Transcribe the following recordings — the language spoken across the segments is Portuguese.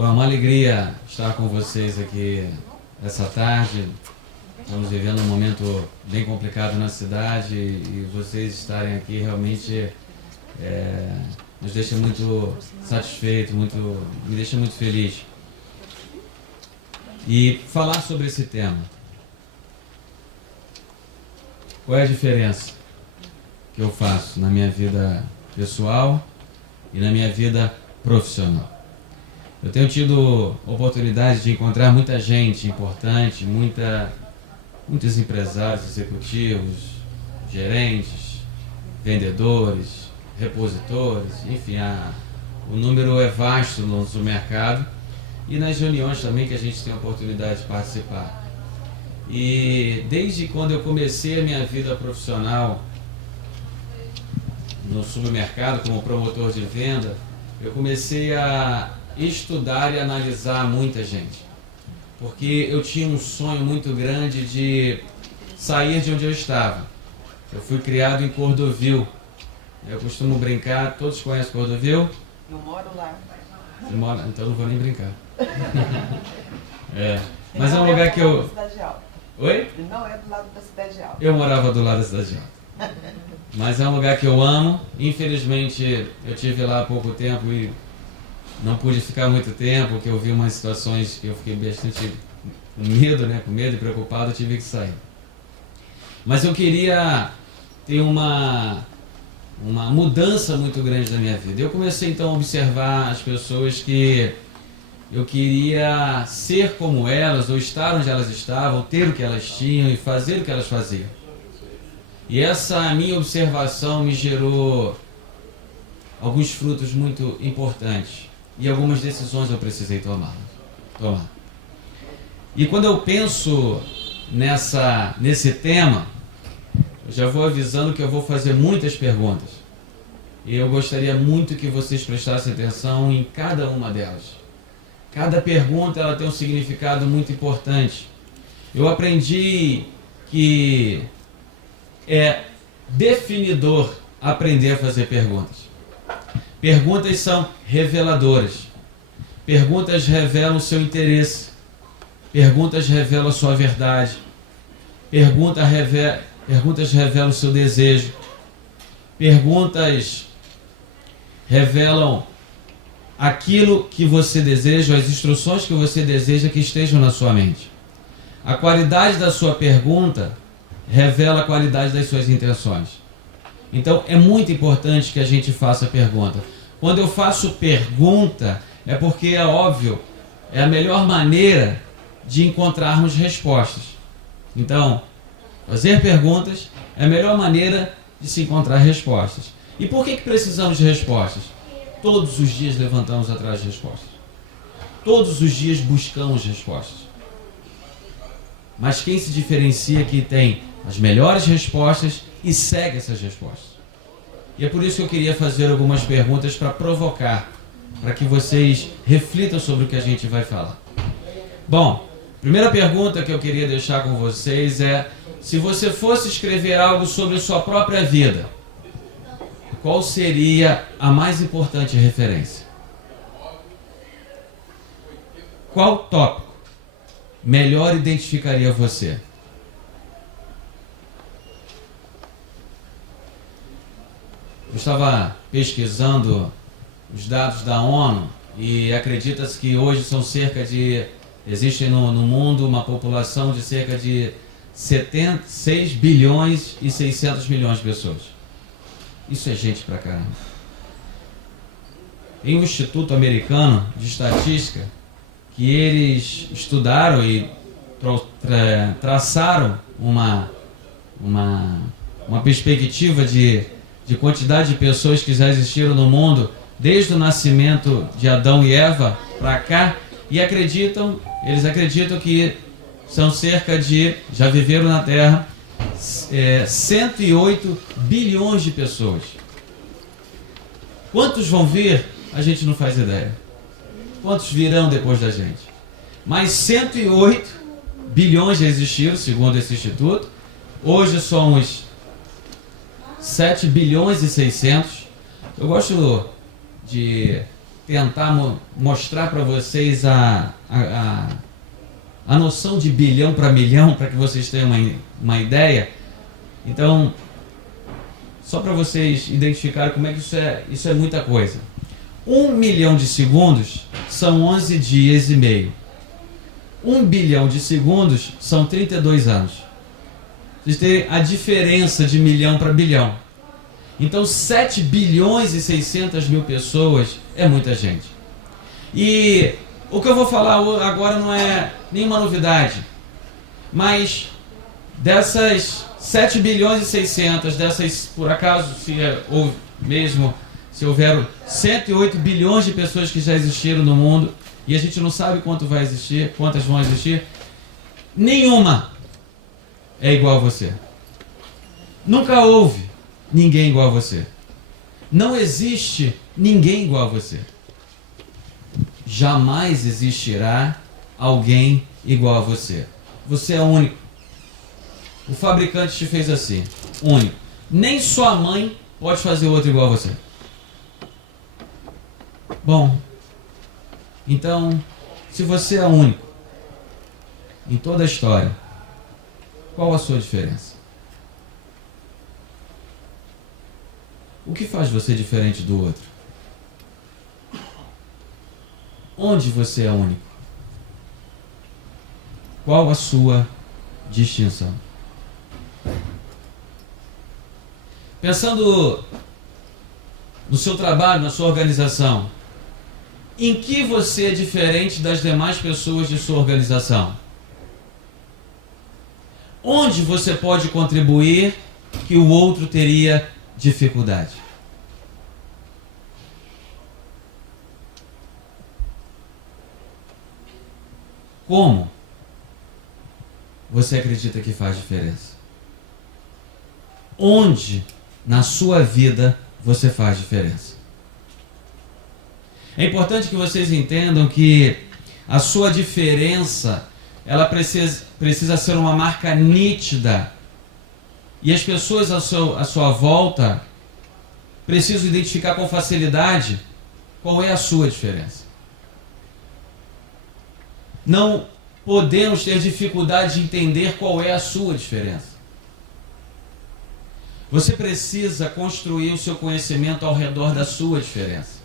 Bom, é uma alegria estar com vocês aqui essa tarde. Estamos vivendo um momento bem complicado na cidade e vocês estarem aqui realmente nos deixa muito satisfeito, me deixa muito feliz. E falar sobre esse tema. Qual é a diferença que eu faço na minha vida pessoal e na minha vida profissional? Eu tenho tido oportunidade de encontrar muita gente importante, muitos empresários, executivos, gerentes, vendedores, repositores, enfim, o número é vasto no nosso mercado e nas reuniões também que a gente tem a oportunidade de participar. E desde quando eu comecei a minha vida profissional no supermercado como promotor de venda, eu comecei a estudar e analisar muita gente, porque eu tinha um sonho muito grande de sair de onde eu estava. Eu fui criado em Cordovil. Eu costumo brincar, todos conhecem Cordovil? Eu moro lá. Você mora? Então não vou nem brincar. Mas é um lugar que eu... Oi? Não é do lado da Cidade Alta. Eu morava do lado da Cidade Alta. Mas é um lugar que eu amo. Infelizmente eu estive lá há pouco tempo e não pude ficar muito tempo, porque eu vi umas situações que eu fiquei bastante com medo e preocupado, eu tive que sair. Mas eu queria ter uma mudança muito grande na minha vida. Eu comecei então a observar as pessoas que eu queria ser como elas, ou estar onde elas estavam, ter o que elas tinham e fazer o que elas faziam. E essa minha observação me gerou alguns frutos muito importantes. E algumas decisões eu precisei tomar. E quando eu penso nesse tema, eu já vou avisando que eu vou fazer muitas perguntas. E eu gostaria muito que vocês prestassem atenção em cada uma delas. Cada pergunta ela tem um significado muito importante. Eu aprendi que é definidor aprender a fazer perguntas. Perguntas são reveladoras. Perguntas revelam o seu interesse. Perguntas revelam a sua verdade. Perguntas revelam o seu desejo. Perguntas revelam aquilo que você deseja, as instruções que você deseja que estejam na sua mente. A qualidade da sua pergunta revela a qualidade das suas intenções. Então é muito importante que a gente faça pergunta. Quando eu faço pergunta, é porque é óbvio, é a melhor maneira de encontrarmos respostas. Então, fazer perguntas é a melhor maneira de se encontrar respostas. E por que precisamos de respostas? Todos os dias levantamos atrás de respostas. Todos os dias buscamos respostas. Mas quem se diferencia que tem as melhores respostas e segue essas respostas. E é por isso que eu queria fazer algumas perguntas para provocar, para que vocês reflitam sobre o que a gente vai falar. Bom, primeira pergunta que eu queria deixar com vocês é: se você fosse escrever algo sobre sua própria vida, qual seria a mais importante referência? Qual tópico melhor identificaria você? Eu estava pesquisando os dados da ONU e acredita-se que hoje existe no mundo uma população de cerca de 6 bilhões e 600 milhões de pessoas. Isso é gente pra caramba. Tem um instituto americano de estatística que eles estudaram e traçaram uma perspectiva de quantidade de pessoas que já existiram no mundo desde o nascimento de Adão e Eva para cá, e eles acreditam que são já viveram na Terra 108 bilhões de pessoas. Quantos vão vir? A gente não faz ideia. Quantos virão depois da gente? Mas 108 bilhões já existiram, segundo esse instituto. Hoje somos 7 bilhões e 600. Eu gosto de tentar mostrar para vocês a noção de bilhão para milhão, para que vocês tenham uma ideia. Então, só para vocês identificarem como é que isso é muita coisa. 1 milhão de segundos são 11 dias e meio. 1 bilhão de segundos são 32 anos. Vocês têm a diferença de milhão para bilhão. Então 7 bilhões e 600 mil pessoas é muita gente. E o que eu vou falar agora não é nenhuma novidade, mas dessas 7 bilhões e 600, dessas, por acaso, se houver 108 bilhões de pessoas que já existiram no mundo, e a gente não sabe quantas vão existir, nenhuma é igual a você. Nunca houve ninguém igual a você. Não existe ninguém igual a você. Jamais existirá alguém igual a você. Você é único. O fabricante te fez assim, único. Nem sua mãe pode fazer outro igual a você. Bom, então, se você é único em toda a história, qual a sua diferença? O que faz você diferente do outro? Onde você é único? Qual a sua distinção? Pensando no seu trabalho, na sua organização, em que você é diferente das demais pessoas de sua organização? Onde você pode contribuir que o outro teria dificuldade? Como você acredita que faz diferença? Onde na sua vida você faz diferença? É importante que vocês entendam que a sua diferença, ela precisa ser uma marca nítida. E as pessoas à sua volta precisam identificar com facilidade qual é a sua diferença. Não podemos ter dificuldade de entender qual é a sua diferença. Você precisa construir o seu conhecimento ao redor da sua diferença.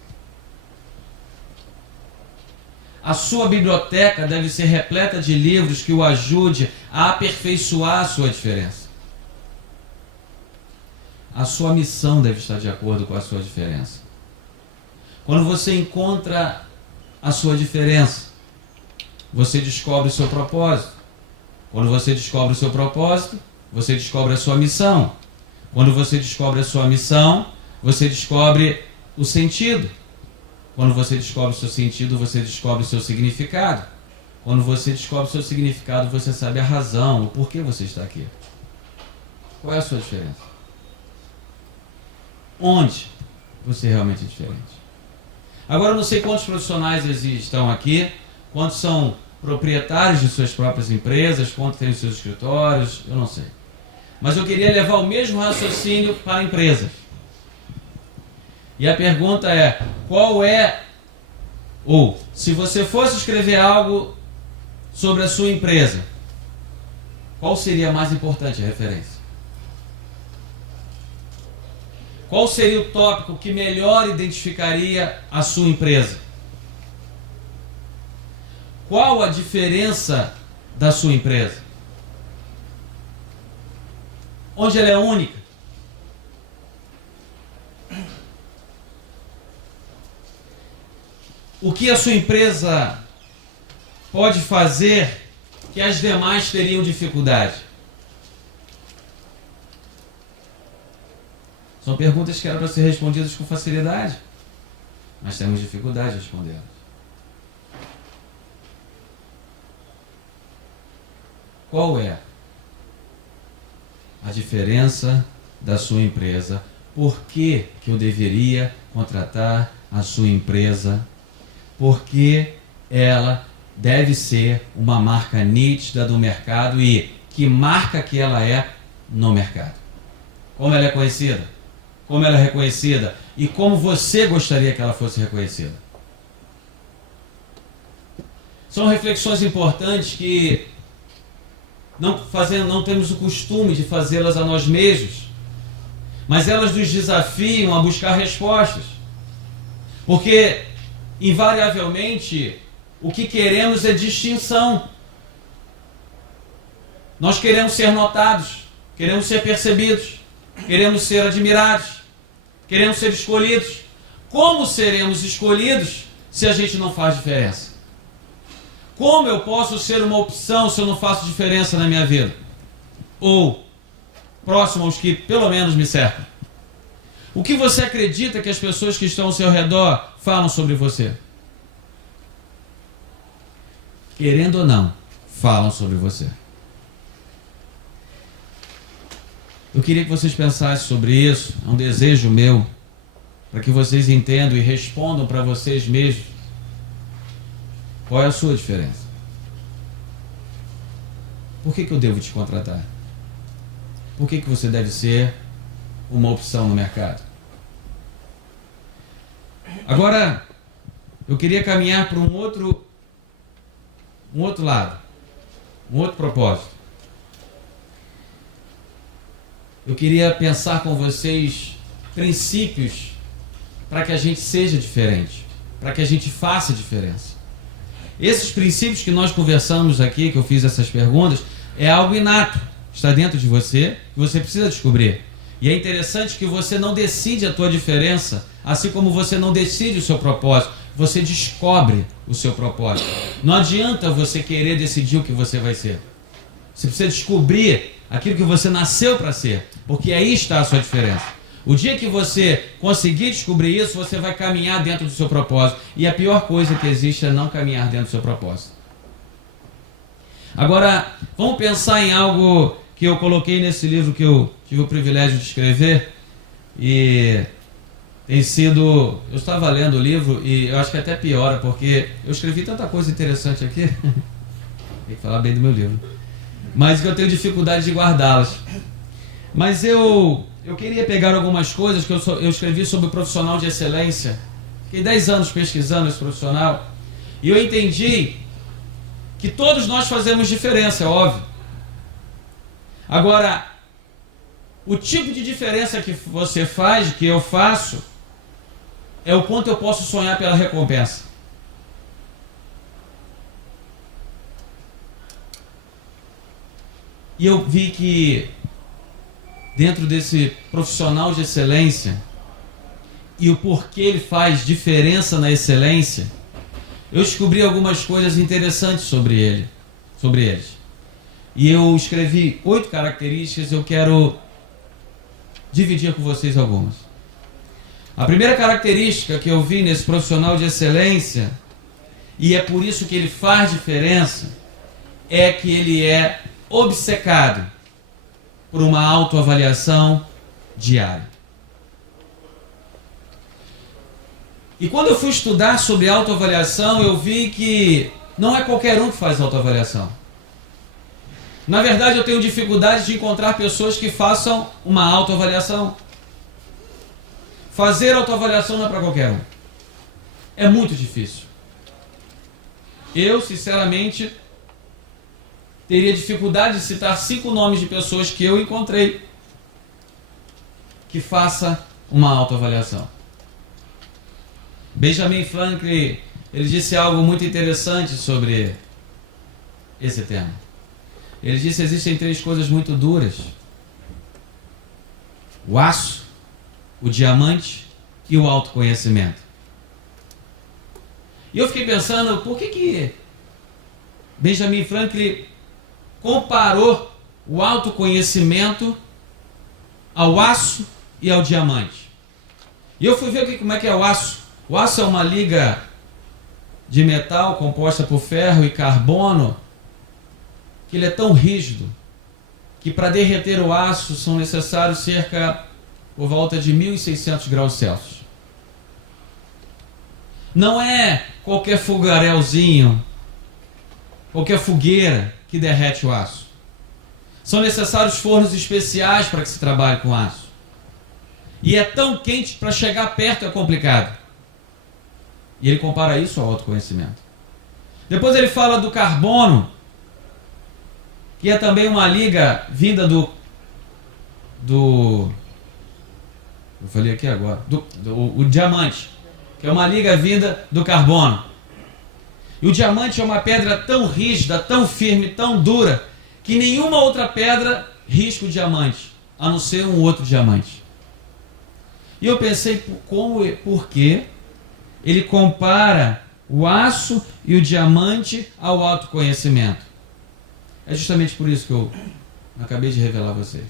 A sua biblioteca deve ser repleta de livros que o ajude a aperfeiçoar a sua diferença. A sua missão deve estar de acordo com a sua diferença. Quando você encontra a sua diferença, você descobre o seu propósito. Quando você descobre o seu propósito, você descobre a sua missão. Quando você descobre a sua missão, você descobre o sentido. Quando você descobre o seu sentido, você descobre o seu significado. Quando você descobre o seu significado, você sabe a razão, o porquê você está aqui. Qual é a sua diferença? Onde você realmente é diferente? Agora, eu não sei quantos profissionais estão aqui, quantos são proprietários de suas próprias empresas, quantos têm os seus escritórios, eu não sei. Mas eu queria levar o mesmo raciocínio para a empresa. E a pergunta é, se você fosse escrever algo sobre a sua empresa, qual seria a mais importante referência? Qual seria o tópico que melhor identificaria a sua empresa? Qual a diferença da sua empresa? Onde ela é única? O que a sua empresa pode fazer que as demais teriam dificuldade? São perguntas que eram para ser respondidas com facilidade, mas temos dificuldade de respondê-las. Qual é a diferença da sua empresa? Por que eu deveria contratar a sua empresa? Porque ela deve ser uma marca nítida do mercado e que marca que ela é no mercado. Como ela é conhecida? Como ela é reconhecida? E como você gostaria que ela fosse reconhecida? São reflexões importantes que não temos o costume de fazê-las a nós mesmos, mas elas nos desafiam a buscar respostas. Porque, invariavelmente, o que queremos é distinção. Nós queremos ser notados, queremos ser percebidos, queremos ser admirados, queremos ser escolhidos. Como seremos escolhidos se a gente não faz diferença? Como eu posso ser uma opção se eu não faço diferença na minha vida? Ou próximo aos que pelo menos me cercam? O que você acredita que as pessoas que estão ao seu redor falam sobre você? Querendo ou não, falam sobre você. Eu queria que vocês pensassem sobre isso, é um desejo meu, para que vocês entendam e respondam para vocês mesmos qual é a sua diferença. Por que eu devo te contratar? Por que você deve ser uma opção no mercado? Agora, eu queria caminhar para um outro lado, um outro propósito. Eu queria pensar com vocês princípios para que a gente seja diferente, para que a gente faça diferença. Esses princípios que nós conversamos aqui, que eu fiz essas perguntas, é algo inato, está dentro de você, que você precisa descobrir. E é interessante que você não decide a tua diferença, assim como você não decide o seu propósito, você descobre o seu propósito. Não adianta você querer decidir o que você vai ser. Você precisa descobrir aquilo que você nasceu para ser, porque aí está a sua diferença. O dia que você conseguir descobrir isso, você vai caminhar dentro do seu propósito. E a pior coisa que existe é não caminhar dentro do seu propósito. Agora, vamos pensar em algo que eu coloquei nesse livro que eu tive o privilégio de escrever. E tem sido... Eu estava lendo o livro e eu acho que até piora, porque eu escrevi tanta coisa interessante aqui. Tem que falar bem do meu livro. Mas que eu tenho dificuldade de guardá-las. Mas eu queria pegar algumas coisas que eu escrevi sobre o profissional de excelência. Fiquei 10 anos pesquisando esse profissional. E eu entendi que todos nós fazemos diferença, é óbvio. Agora, o tipo de diferença que você faz, que eu faço, é o quanto eu posso sonhar pela recompensa. E eu vi que dentro desse profissional de excelência e o porquê ele faz diferença na excelência, eu descobri algumas coisas interessantes sobre eles. E eu escrevi 8 características, eu quero dividir com vocês algumas. A primeira característica que eu vi nesse profissional de excelência, e é por isso que ele faz diferença, é que ele é obcecado por uma autoavaliação diária. E quando eu fui estudar sobre autoavaliação, eu vi que não é qualquer um que faz autoavaliação. Na verdade, eu tenho dificuldade de encontrar pessoas que façam uma autoavaliação. Fazer autoavaliação não é para qualquer um. É muito difícil. Eu, sinceramente, teria dificuldade de citar 5 nomes de pessoas que eu encontrei que faça uma autoavaliação. Benjamin Franklin, ele disse algo muito interessante sobre esse tema. Ele disse que existem 3 coisas muito duras: o aço, o diamante e o autoconhecimento. E eu fiquei pensando, por que Benjamin Franklin comparou o autoconhecimento ao aço e ao diamante? E eu fui ver como é que é o aço. O aço é uma liga de metal composta por ferro e carbono, que ele é tão rígido que para derreter o aço são necessários cerca por volta de 1.600 graus Celsius. Não é qualquer fogarelzinho, qualquer fogueira que derrete o aço. São necessários fornos especiais para que se trabalhe com aço. E é tão quente que para chegar perto é complicado. E ele compara isso ao autoconhecimento. Depois ele fala do carbono, que é também uma liga vinda do eu falei aqui agora, o diamante, que é uma liga vinda do carbono. E o diamante é uma pedra tão rígida, tão firme, tão dura, que nenhuma outra pedra risca o diamante, a não ser um outro diamante. E eu pensei por que ele compara o aço e o diamante ao autoconhecimento. É justamente por isso que eu acabei de revelar a vocês.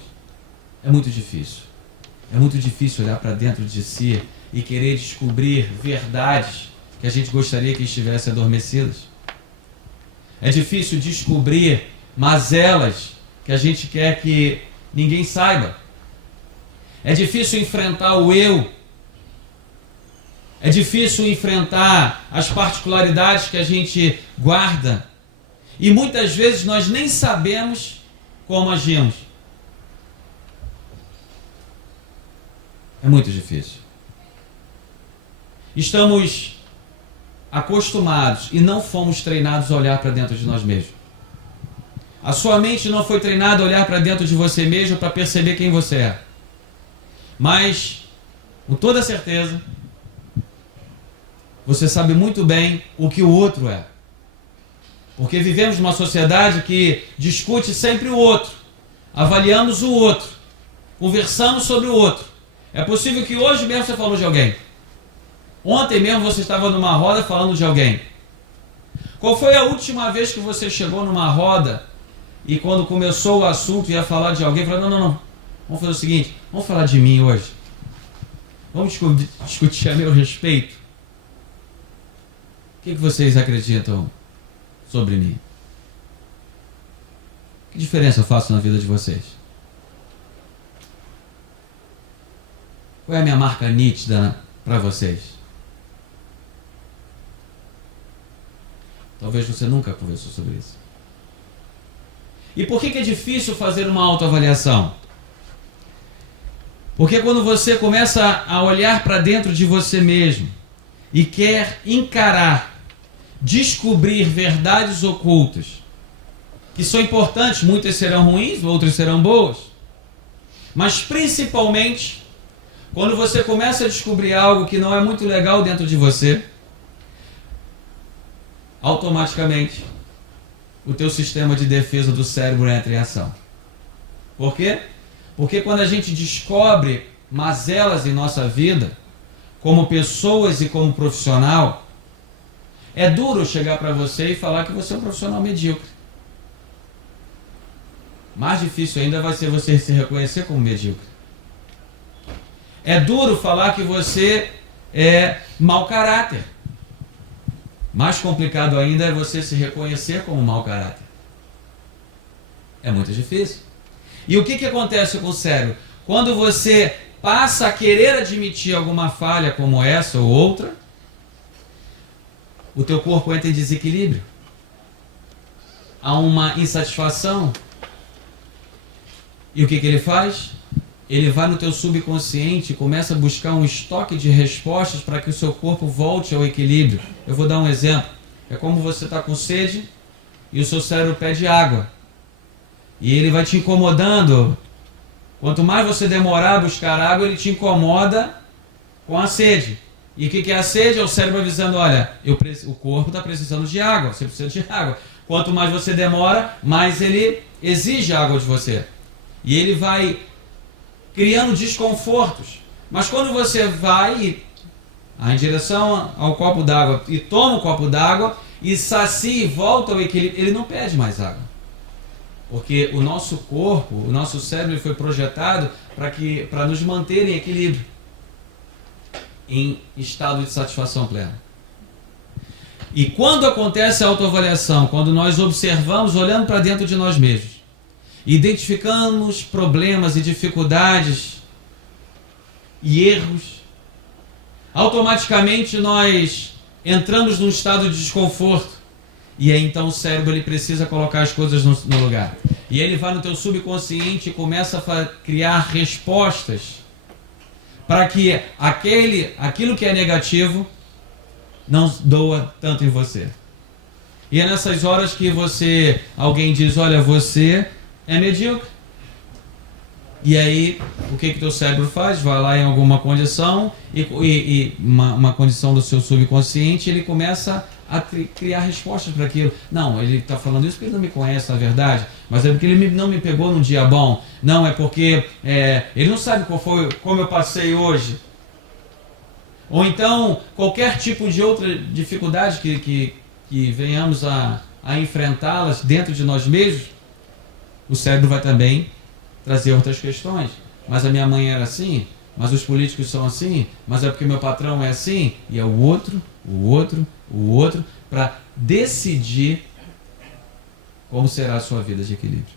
É muito difícil. É muito difícil olhar para dentro de si e querer descobrir verdades que a gente gostaria que estivessem adormecidas. É difícil descobrir mazelas que a gente quer que ninguém saiba. É difícil enfrentar o eu. É difícil enfrentar as particularidades que a gente guarda. E muitas vezes nós nem sabemos como agimos. É muito difícil. Estamos acostumados e não fomos treinados a olhar para dentro de nós mesmos. A sua mente não foi treinada a olhar para dentro de você mesmo para perceber quem você é. Mas, com toda certeza, você sabe muito bem o que o outro é. Porque vivemos numa sociedade que discute sempre o outro. Avaliamos o outro. Conversamos sobre o outro. É possível que hoje mesmo você falou de alguém. Ontem mesmo você estava numa roda falando de alguém. Qual foi a última vez que você chegou numa roda e quando começou o assunto ia falar de alguém, falou, não. Vamos fazer o seguinte, vamos falar de mim hoje. Vamos discutir a meu respeito. O que vocês acreditam sobre mim? Que diferença eu faço na vida de vocês? Qual é a minha marca nítida para vocês? Talvez você nunca conversou sobre isso. E por que é difícil fazer uma autoavaliação? Porque quando você começa a olhar para dentro de você mesmo e quer encarar, descobrir verdades ocultas, que são importantes, muitas serão ruins, outras serão boas, mas principalmente quando você começa a descobrir algo que não é muito legal dentro de você, automaticamente o teu sistema de defesa do cérebro entra em ação. Por quê? Porque quando a gente descobre mazelas em nossa vida, como pessoas e como profissional, é duro chegar para você e falar que você é um profissional medíocre. Mais difícil ainda vai ser você se reconhecer como medíocre. É duro falar que você é mau caráter. Mais complicado ainda é você se reconhecer como mau caráter. É muito difícil. E o que acontece com o cérebro? Quando você passa a querer admitir alguma falha como essa ou outra, o teu corpo entra em desequilíbrio. Há uma insatisfação. E o que ele faz? Ele vai no teu subconsciente e começa a buscar um estoque de respostas para que o seu corpo volte ao equilíbrio. Eu vou dar um exemplo. É como você está com sede e o seu cérebro pede água. E ele vai te incomodando. Quanto mais você demorar a buscar água, ele te incomoda com a sede. E o que é a sede? É o cérebro avisando, olha, o corpo está precisando de água, você precisa de água. Quanto mais você demora, mais ele exige água de você. E ele vai criando desconfortos. Mas quando você vai em direção ao copo d'água e toma o copo d'água e sacia e volta ao equilíbrio, ele não pede mais água. Porque o nosso corpo, o nosso cérebro foi projetado para nos manter em equilíbrio, em estado de satisfação plena. E quando acontece a autoavaliação, quando nós observamos, olhando para dentro de nós mesmos, identificamos problemas e dificuldades e erros, automaticamente nós entramos num estado de desconforto. E aí então o cérebro ele precisa colocar as coisas no lugar. E ele vai no teu subconsciente e começa a criar respostas para que aquilo que é negativo não doa tanto em você. E é nessas horas que alguém diz, olha, você é medíocre. E aí, o que teu cérebro faz? Vai lá em alguma condição, e uma condição do seu subconsciente, ele começa a criar respostas para aquilo. Não, ele está falando isso porque ele não me conhece, na verdade, mas é porque ele não me pegou num dia bom. Não, é porque ele não sabe como eu passei hoje. Ou então, qualquer tipo de outra dificuldade que venhamos a enfrentá-las dentro de nós mesmos, o cérebro vai também trazer outras questões. Mas a minha mãe era assim, mas os políticos são assim, mas é porque meu patrão é assim, e é o outro, para decidir como será a sua vida de equilíbrio.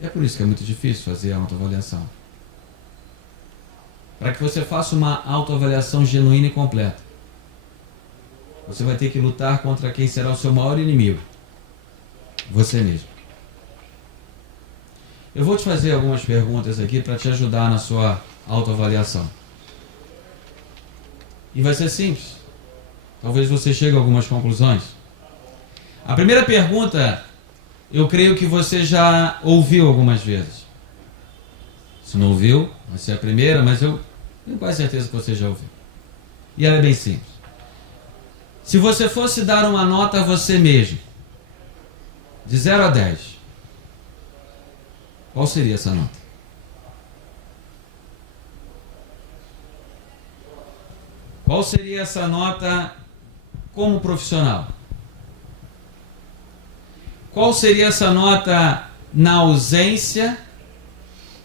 E é por isso que é muito difícil fazer a autoavaliação. Para que você faça uma autoavaliação genuína e completa, você vai ter que lutar contra quem será o seu maior inimigo, você mesmo. Eu vou te fazer algumas perguntas aqui para te ajudar na sua autoavaliação. E vai ser simples. Talvez você chegue a algumas conclusões. A primeira pergunta, eu creio que você já ouviu algumas vezes. Se não ouviu, vai ser a primeira, mas eu tenho quase certeza que você já ouviu. E ela é bem simples. Se você fosse dar uma nota a você mesmo, de 0 a 10, qual seria essa nota? Qual seria essa nota como profissional? Qual seria essa nota na ausência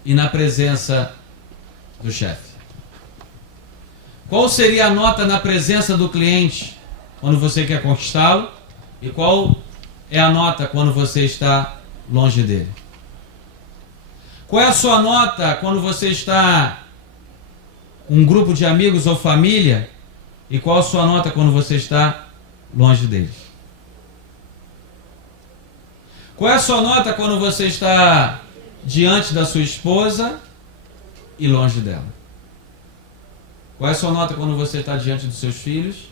e na presença do chefe? Qual seria a nota na presença do cliente quando você quer conquistá-lo? E qual é a nota quando você está longe dele? Qual é a sua nota quando você está com um grupo de amigos ou família? E qual a sua nota quando você está longe deles? Qual é a sua nota quando você está diante da sua esposa e longe dela? Qual é a sua nota quando você está diante dos seus filhos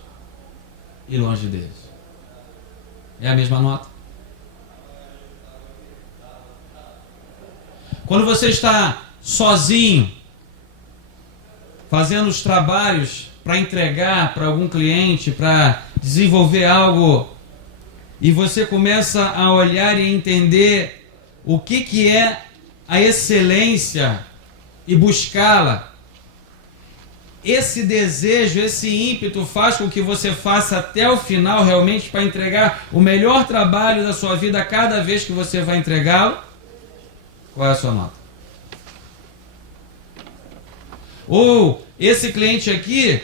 e longe deles? É a mesma nota? Quando você está sozinho, fazendo os trabalhos para entregar para algum cliente, para desenvolver algo, e você começa a olhar e entender o que é a excelência e buscá-la, esse desejo, esse ímpeto faz com que você faça até o final realmente para entregar o melhor trabalho da sua vida cada vez que você vai entregá-lo. Qual é a sua nota? Ou esse cliente aqui,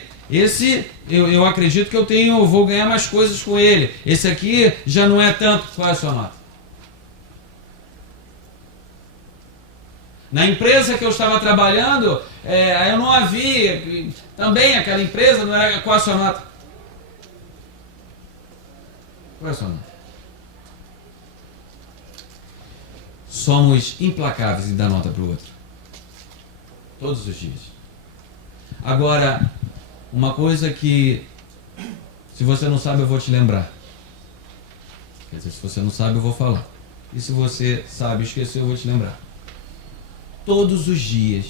eu acredito que vou ganhar mais coisas com ele. Esse aqui já não é tanto. Qual é a sua nota? Na empresa que eu estava trabalhando, eu não havia. Também aquela empresa não era. Qual é a sua nota? Qual é a sua nota? Somos implacáveis em dar nota para o outro. Todos os dias. Agora, uma coisa que, se você não sabe, eu vou te lembrar. Quer dizer, se você não sabe, eu vou falar. E se você sabe e esqueceu, eu vou te lembrar. Todos os dias,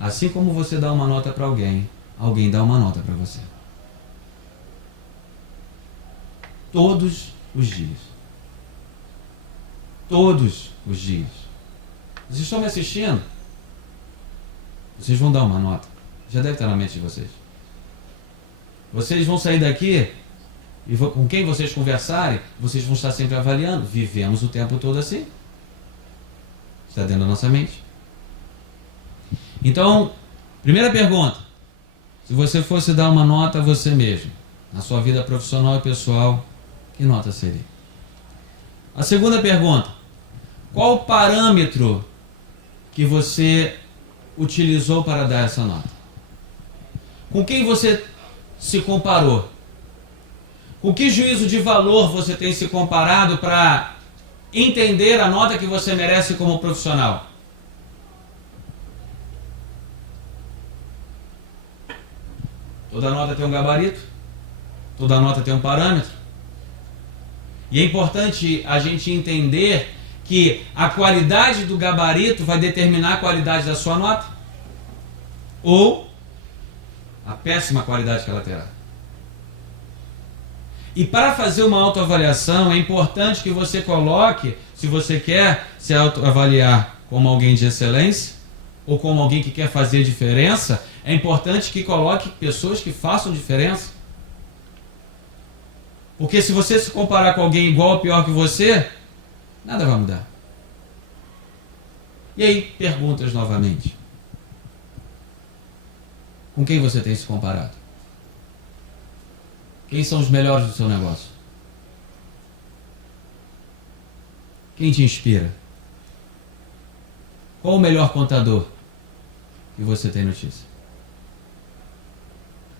assim como você dá uma nota para alguém, alguém dá uma nota para você. Todos os dias. Todos os dias. Vocês estão me assistindo? Vocês vão dar uma nota. Já deve estar na mente de vocês. Vocês vão sair daqui e com quem vocês conversarem, vocês vão estar sempre avaliando. Vivemos o tempo todo assim. Está dentro da nossa mente. Então, primeira pergunta. Se você fosse dar uma nota a você mesmo, na sua vida profissional e pessoal, que nota seria? A segunda pergunta. Qual o parâmetro que você utilizou para dar essa nota? Com quem você se comparou? Com que juízo de valor você tem se comparado para entender a nota que você merece como profissional? Toda nota tem um gabarito? Toda nota tem um parâmetro. E é importante a gente entender que a qualidade do gabarito vai determinar a qualidade da sua nota, ou a péssima qualidade que ela terá. E para fazer uma autoavaliação, é importante que você coloque, se você quer se autoavaliar como alguém de excelência, ou como alguém que quer fazer diferença, é importante que coloque pessoas que façam diferença. Porque se você se comparar com alguém igual ou pior que você, nada vai mudar. E aí, perguntas novamente. Com quem você tem se comparado? Quem são os melhores do seu negócio? Quem te inspira? Qual o melhor contador que você tem notícia?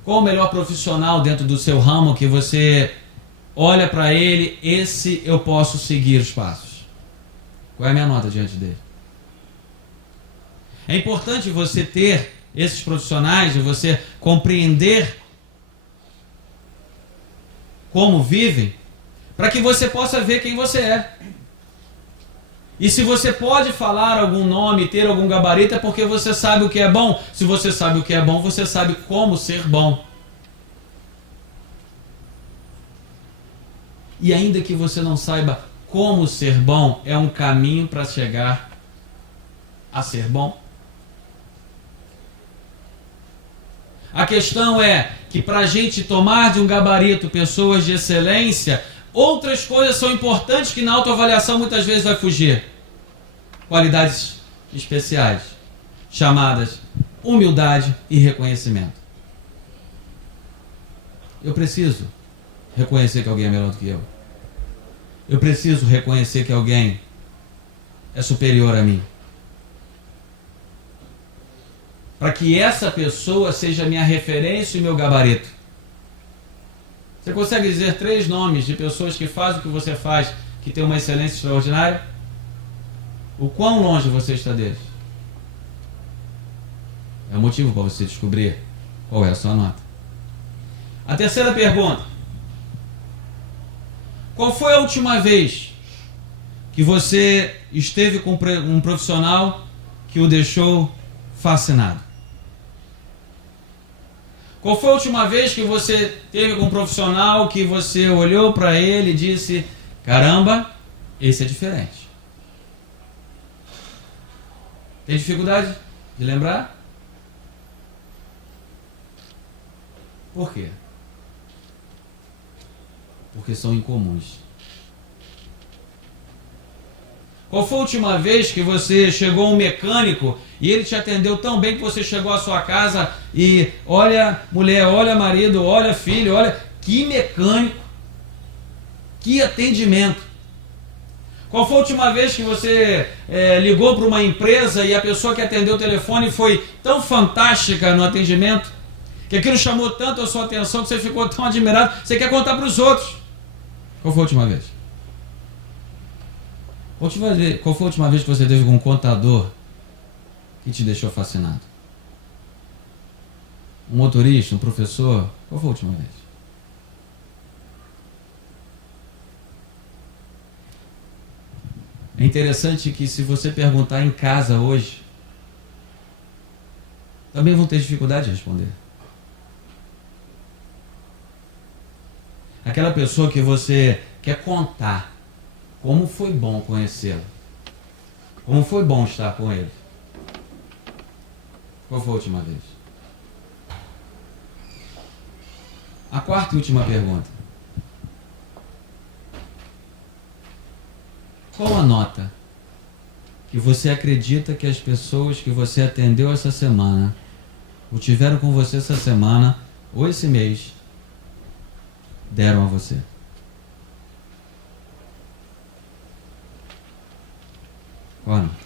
Qual o melhor profissional dentro do seu ramo que você olha para ele, esse eu posso seguir os passos? Qual é a minha nota diante dele? É importante você ter esses profissionais e você compreender como vivem, para que você possa ver quem você é. E se você pode falar algum nome, ter algum gabarito, é porque você sabe o que é bom. Se você sabe o que é bom, você sabe como ser bom. E ainda que você não saiba como ser bom, é um caminho para chegar a ser bom. A questão é que para a gente tomar de um gabarito pessoas de excelência, outras coisas são importantes que na autoavaliação muitas vezes vai fugir. Qualidades especiais, chamadas humildade e reconhecimento. Eu preciso reconhecer que alguém é melhor do que eu. Eu preciso reconhecer que alguém é superior a mim. Para que essa pessoa seja minha referência e meu gabarito. Você consegue dizer 3 nomes de pessoas que fazem o que você faz, que tem uma excelência extraordinária? O quão longe você está deles? É o motivo para você descobrir qual é a sua nota. A terceira pergunta. Qual foi a última vez que você esteve com um profissional que o deixou fascinado? Qual foi a última vez que você teve com um profissional que você olhou para ele e disse: caramba, esse é diferente? Tem dificuldade de lembrar? Por quê? Porque são incomuns. Qual foi a última vez que você chegou a um mecânico e ele te atendeu tão bem que você chegou à sua casa e olha mulher, olha marido, olha filho, olha que mecânico, que atendimento? Qual foi a última vez que você ligou para uma empresa e a pessoa que atendeu o telefone foi tão fantástica no atendimento, que aquilo chamou tanto a sua atenção que você ficou tão admirado, você quer contar para os outros? Qual foi a última vez? Qual foi a última vez que você teve com um contador que te deixou fascinado? Um motorista, um professor? Qual foi a última vez? É interessante que se você perguntar em casa hoje, também vão ter dificuldade de responder. Aquela pessoa que você quer contar como foi bom conhecê-lo, como foi bom estar com ele. Qual foi a última vez? A quarta e última pergunta. Qual a nota que você acredita que as pessoas que você atendeu essa semana, ou tiveram com você essa semana, ou esse mês, deram a você? Qual a nota?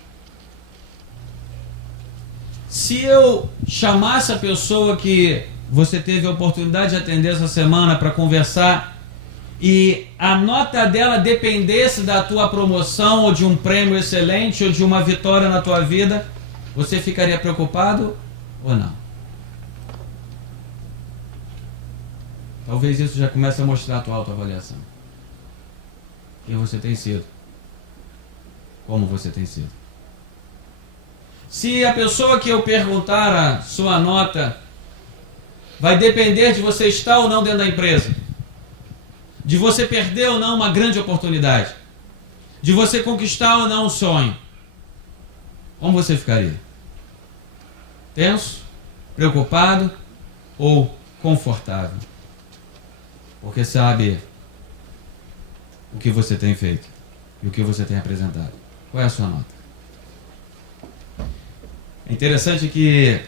Se eu chamasse a pessoa que você teve a oportunidade de atender essa semana para conversar e a nota dela dependesse da tua promoção ou de um prêmio excelente ou de uma vitória na tua vida, você ficaria preocupado ou não? Talvez isso já comece a mostrar a tua autoavaliação. Quem você tem sido. Como você tem sido. Se a pessoa que eu perguntar a sua nota vai depender de você estar ou não dentro da empresa, de você perder ou não uma grande oportunidade, de você conquistar ou não um sonho, como você ficaria? Tenso? Preocupado? Ou confortável? Porque sabe o que você tem feito e o que você tem apresentado. Qual é a sua nota? É interessante que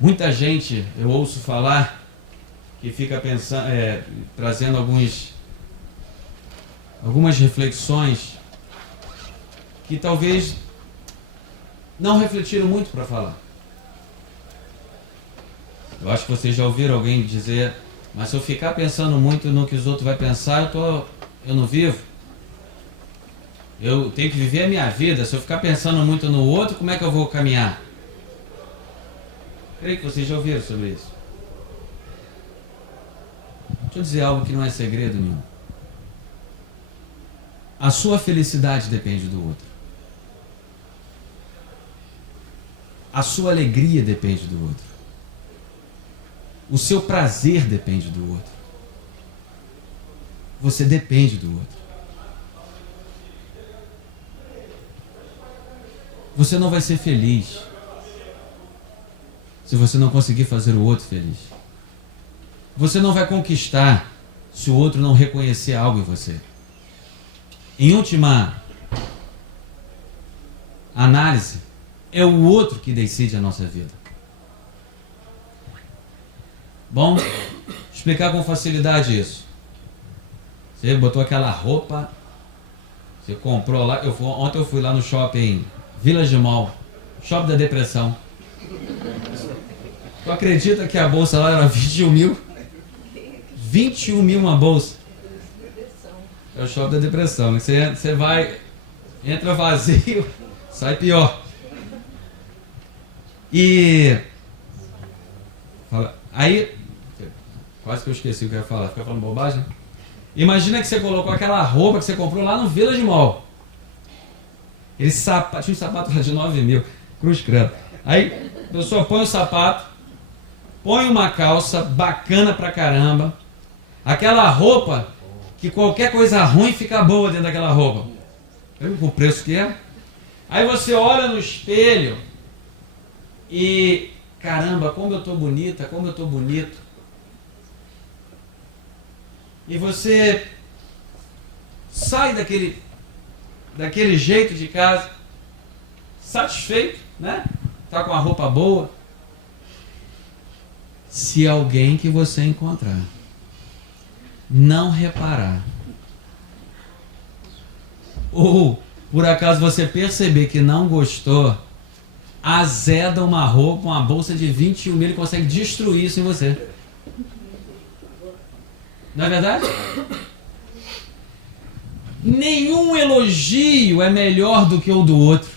muita gente, eu ouço falar, que fica pensando, trazendo algumas reflexões que talvez não refletiram muito para falar. Eu acho que vocês já ouviram alguém dizer, mas se eu ficar pensando muito no que os outros vão pensar, eu não vivo. Eu tenho que viver a minha vida. Se eu ficar pensando muito no outro, como é que eu vou caminhar? Creio que vocês já ouviram sobre isso. Deixa eu dizer algo que não é segredo nenhum. A sua felicidade depende do outro. A sua alegria depende do outro. O seu prazer depende do outro. Você depende do outro. Você não vai ser feliz se você não conseguir fazer o outro feliz. Você não vai conquistar se o outro não reconhecer algo em você. Em última análise, é o outro que decide a nossa vida. Bom, explicar com facilidade isso. Você botou aquela roupa, você comprou lá. Ontem eu fui lá no shopping Village Mall, shopping da depressão. Tu acredita que a bolsa lá era 21 mil? 21 mil uma bolsa. É o shopping da depressão. Você vai, entra vazio, sai pior. E aí, quase que eu esqueci o que eu ia falar. Fica falando bobagem? Imagina que você colocou aquela roupa que você comprou lá no Village Mall. Tinha um sapato lá de 9 mil. Cruz credo. Aí a pessoa põe o sapato, põe uma calça bacana pra caramba. Aquela roupa que qualquer coisa ruim fica boa dentro daquela roupa. Viu o preço que é? Aí você olha no espelho e... Caramba, como eu tô bonita, como eu tô bonito. E você sai daquele jeito de casa, satisfeito, né? Tá com a roupa boa. Se alguém que você encontrar não reparar, ou por acaso você perceber que não gostou, azeda uma roupa, uma bolsa de 21 mil, ele consegue destruir isso em você. Não é verdade? Nenhum elogio é melhor do que o do outro.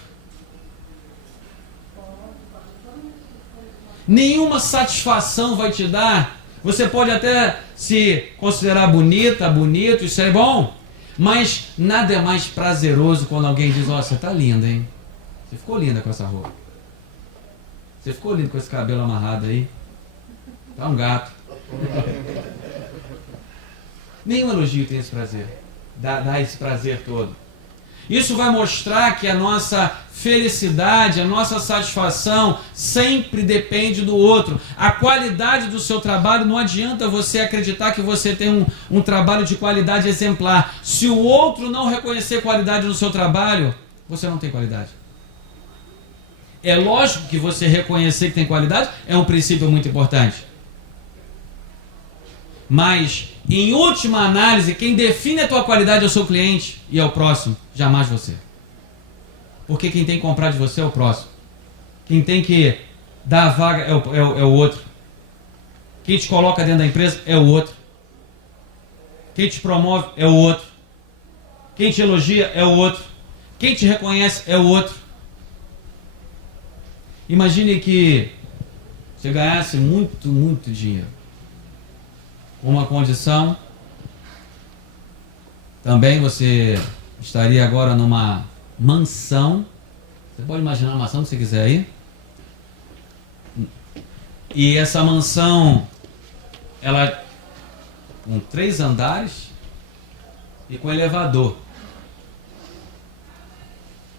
Nenhuma satisfação vai te dar. Você pode até se considerar bonita, bonito, isso é bom. Mas nada é mais prazeroso quando alguém diz, ó, você tá linda, hein? Você ficou linda com essa roupa. Você ficou lindo com esse cabelo amarrado aí. Tá um gato. Nenhum elogio tem esse prazer. Dá esse prazer todo. Isso vai mostrar que a nossa felicidade, a nossa satisfação sempre depende do outro. A qualidade do seu trabalho, não adianta você acreditar que você tem um trabalho de qualidade exemplar. Se o outro não reconhecer qualidade no seu trabalho, você não tem qualidade. É lógico que você reconhecer que tem qualidade é um princípio muito importante. Mas, em última análise, quem define a tua qualidade é o seu cliente e é o próximo, jamais você. Porque quem tem que comprar de você é o próximo. Quem tem que dar a vaga é o outro. Quem te coloca dentro da empresa é o outro. Quem te promove é o outro. Quem te elogia é o outro. Quem te reconhece é o outro. Imagine que você ganhasse muito, muito dinheiro. uma condição. Também você estaria agora numa mansão. Você pode imaginar a mansão que você quiser aí. E essa mansão, ela com 3 andares e com elevador.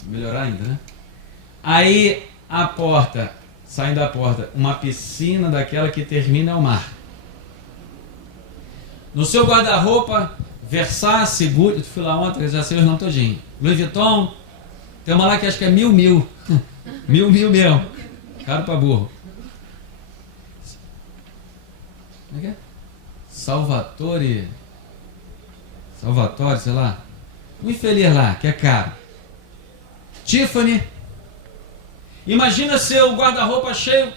Melhorar ainda, né? Aí a porta, saindo da porta, uma piscina daquela que termina ao mar. No seu guarda-roupa, Versace, Gucci, fui lá ontem, já sei os nomes todinho. Louis Vuitton, tem uma lá que acho que é 1000. Mil mesmo. Caro pra burro. Como é que é? Salvatore, sei lá. Um infeliz lá, que é caro. Tiffany. Imagina seu guarda-roupa cheio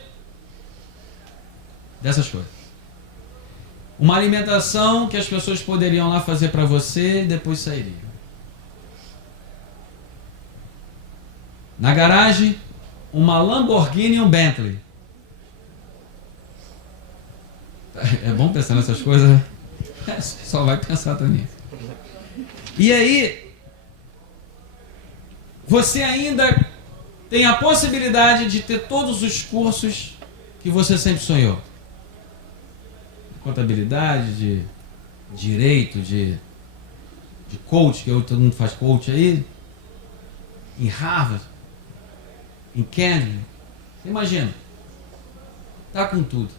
dessas coisas. Uma alimentação que as pessoas poderiam lá fazer para você e depois sairiam. Na garagem, uma Lamborghini e um Bentley. É bom pensar nessas coisas, né? Só vai pensar também. E aí, você ainda tem a possibilidade de ter todos os cursos que você sempre sonhou. Contabilidade, de direito, de coach, que todo mundo faz coach aí. Em Harvard, em Cambridge. Você imagina. Tá com tudo.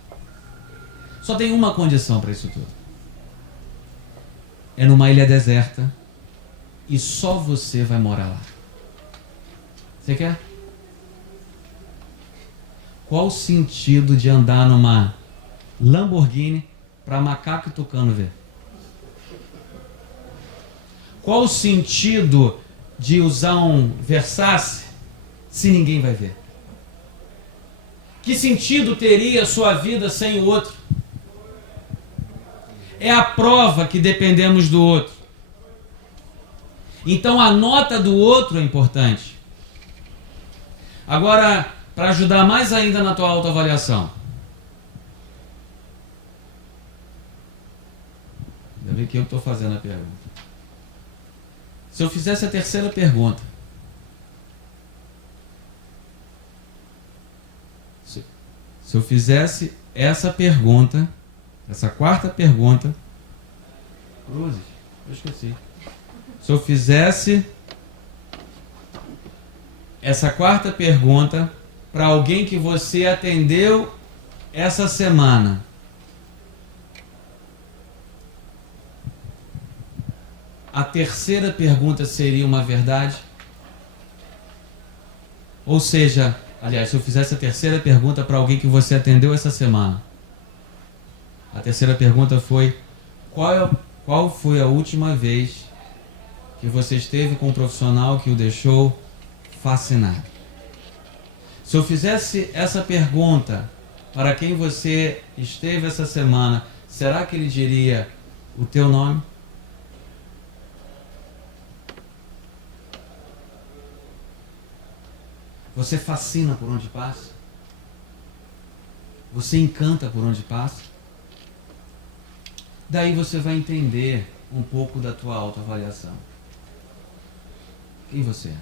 Só tem uma condição para isso tudo. É numa ilha deserta e só você vai morar lá. Você quer? Qual o sentido de andar numa Lamborghini para macaco e tucano ver? Qual o sentido de usar um Versace se ninguém vai ver? Que sentido teria a sua vida sem o outro? É a prova que dependemos do outro. Então a nota do outro é importante. Agora, para ajudar mais ainda na tua autoavaliação. Ainda bem que eu estou fazendo a pergunta. Se eu fizesse a terceira pergunta. Se eu fizesse essa pergunta, essa quarta pergunta. Cruzes, eu esqueci. Se eu fizesse essa quarta pergunta para alguém que você atendeu essa semana. A terceira pergunta seria uma verdade? Ou seja, aliás, se eu fizesse a terceira pergunta para alguém que você atendeu essa semana. A terceira pergunta foi: qual foi a última vez que você esteve com um profissional que o deixou fascinado? Se eu fizesse essa pergunta para quem você esteve essa semana, será que ele diria o teu nome? Você fascina por onde passa? Você encanta por onde passa? Daí você vai entender um pouco da tua autoavaliação. Quem você é?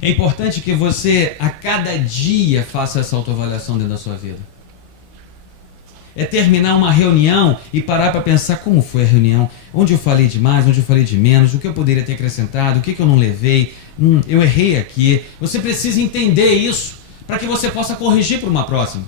É importante que você, a cada dia, faça essa autoavaliação dentro da sua vida. É terminar uma reunião e parar para pensar como foi a reunião, onde eu falei de mais, onde eu falei de menos, o que eu poderia ter acrescentado, o que eu não levei, eu errei aqui. Você precisa entender isso para que você possa corrigir para uma próxima.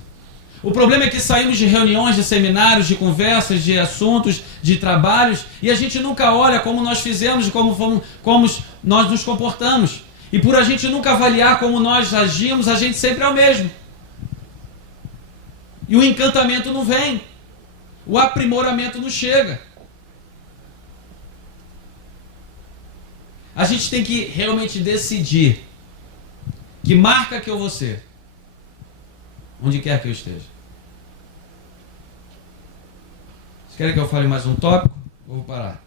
O problema é que saímos de reuniões, de seminários, de conversas, de assuntos, de trabalhos, e a gente nunca olha como nós fizemos, como nós nos comportamos. E por a gente nunca avaliar como nós agimos, a gente sempre é o mesmo. E o encantamento não vem. O aprimoramento não chega. A gente tem que realmente decidir que marca que eu vou ser, onde quer que eu esteja. Vocês querem que eu fale mais um tópico? Ou vou parar?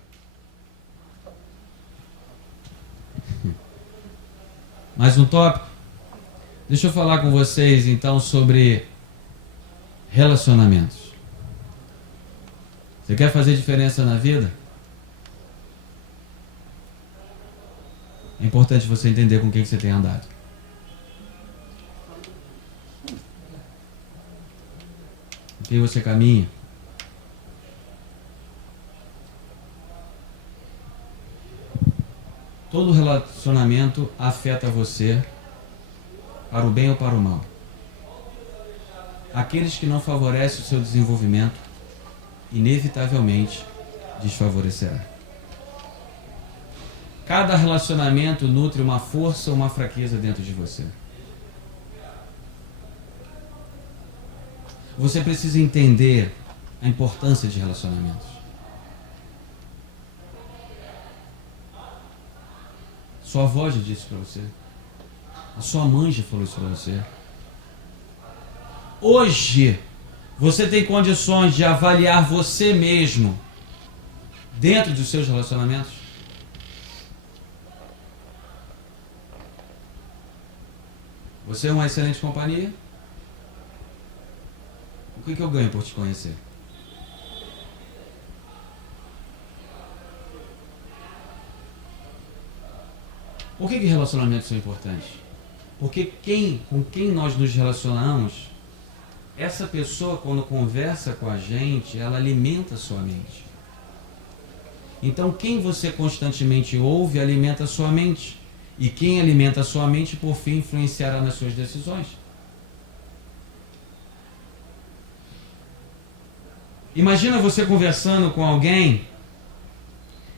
Mais um tópico? Deixa eu falar com vocês então sobre Relacionamentos. Você quer fazer diferença na vida? É importante você entender com quem você tem andado. Com quem você caminha. Todo relacionamento afeta você para o bem ou para o mal. Aqueles que não favorecem o seu desenvolvimento, inevitavelmente desfavorecerá. Cada relacionamento nutre uma força ou uma fraqueza dentro de você. Você precisa entender a importância de relacionamentos. Sua avó já disse para você. A sua mãe já falou isso para você. Hoje, você tem condições de avaliar você mesmo dentro dos seus relacionamentos? Você é uma excelente companhia? O que eu ganho por te conhecer? Por que relacionamentos são importantes? Porque com quem nós nos relacionamos, essa pessoa, quando conversa com a gente, ela alimenta a sua mente. Então, quem você constantemente ouve, alimenta a sua mente. E quem alimenta a sua mente, por fim, influenciará nas suas decisões. Imagina você conversando com alguém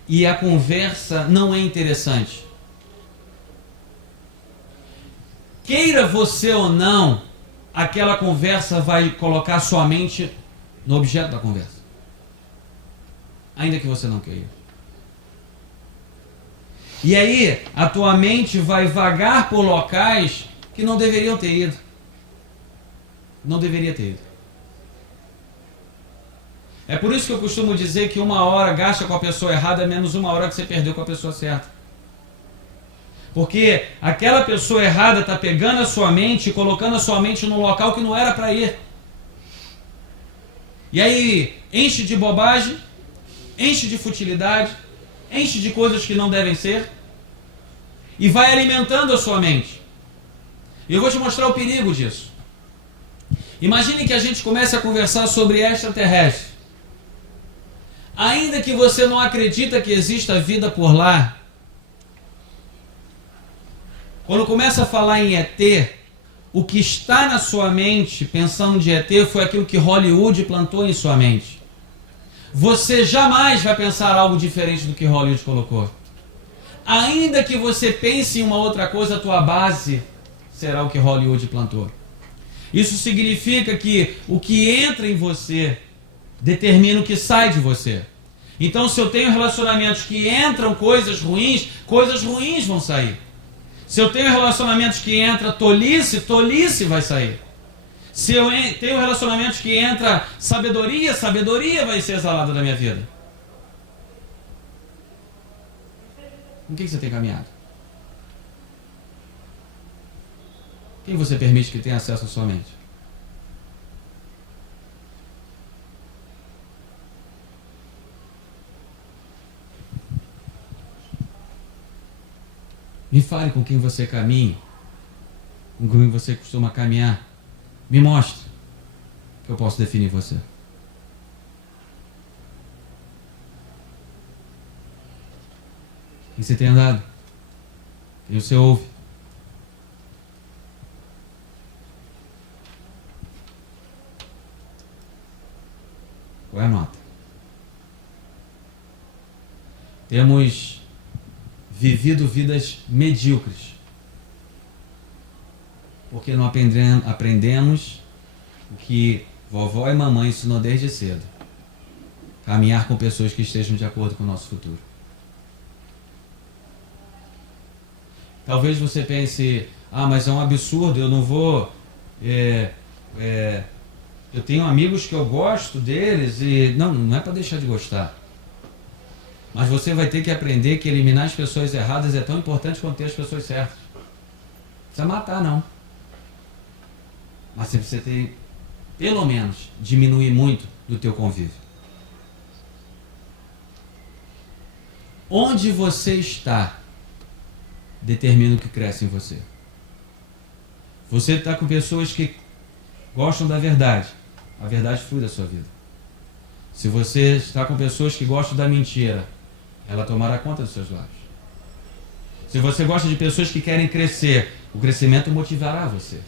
e a conversa não é interessante. Queira você ou não, aquela conversa vai colocar sua mente no objeto da conversa. Ainda que você não queira. E aí, a tua mente vai vagar por locais que não deveriam ter ido. Não deveria ter ido. É por isso que eu costumo dizer que 1 hora gasta com a pessoa errada é menos 1 hora que você perdeu com a pessoa certa. Porque aquela pessoa errada está pegando a sua mente e colocando a sua mente num local que não era para ir. E aí enche de bobagem, enche de futilidade, enche de coisas que não devem ser e vai alimentando a sua mente. E eu vou te mostrar o perigo disso. Imagine que a gente comece a conversar sobre extraterrestre. Ainda que você não acredita que exista vida por lá, quando começa a falar em ET, o que está na sua mente, pensando de ET, foi aquilo que Hollywood plantou em sua mente. Você jamais vai pensar algo diferente do que Hollywood colocou. Ainda que você pense em uma outra coisa, a tua base será o que Hollywood plantou. Isso significa que o que entra em você determina o que sai de você. Então, se eu tenho relacionamentos que entram coisas ruins vão sair. Se eu tenho relacionamentos que entra tolice, tolice vai sair. Se eu tenho relacionamentos que entra sabedoria, sabedoria vai ser exalada da minha vida. Com quem você tem caminhado? Quem você permite que tenha acesso à sua mente? Me fale com quem você caminha, com quem você costuma caminhar. Me mostre, que eu posso definir você. Quem você tem andado? Quem você ouve? Qual é a nota? Temos vivido vidas medíocres, porque não aprendemos o que vovó e mamãe ensinou desde cedo: caminhar com pessoas que estejam de acordo com o nosso futuro. Talvez você pense: mas é um absurdo, eu não vou... eu tenho amigos que eu gosto deles e... Não é para deixar de gostar. Mas você vai ter que aprender que eliminar as pessoas erradas é tão importante quanto ter as pessoas certas. Não precisa matar, não. Mas você precisa ter pelo menos, diminuir muito do teu convívio. Onde você está determina o que cresce em você. Você está com pessoas que gostam da verdade, a verdade flui da sua vida. Se você está com pessoas que gostam da mentira, ela tomará conta dos seus lábios. Se você gosta de pessoas que querem crescer, o crescimento motivará você.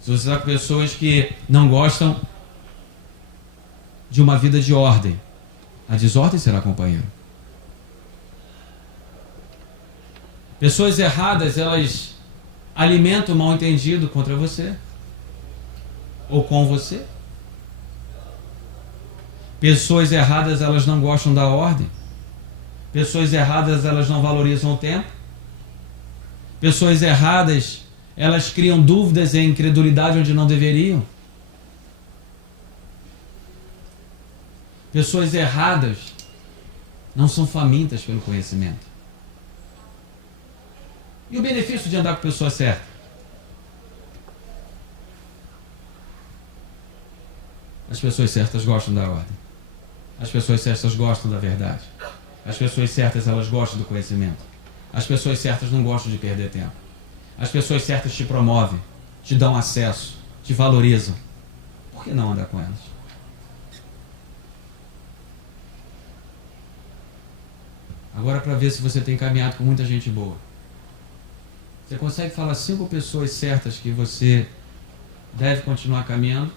Se você está com pessoas que não gostam de uma vida de ordem, a desordem será companheiro. Pessoas erradas, elas alimentam o mal-entendido contra você ou com você. Pessoas erradas, elas não gostam da ordem. Pessoas erradas, elas não valorizam o tempo. Pessoas erradas, elas criam dúvidas e incredulidade onde não deveriam. Pessoas erradas não são famintas pelo conhecimento. E o benefício de andar com a pessoa certa? As pessoas certas gostam da ordem. As pessoas certas gostam da verdade. As pessoas certas, elas gostam do conhecimento. As pessoas certas não gostam de perder tempo. As pessoas certas te promovem, te dão acesso, te valorizam. Por que não andar com elas? Agora, para ver se você tem caminhado com muita gente boa. Você consegue falar 5 pessoas certas que você deve continuar caminhando?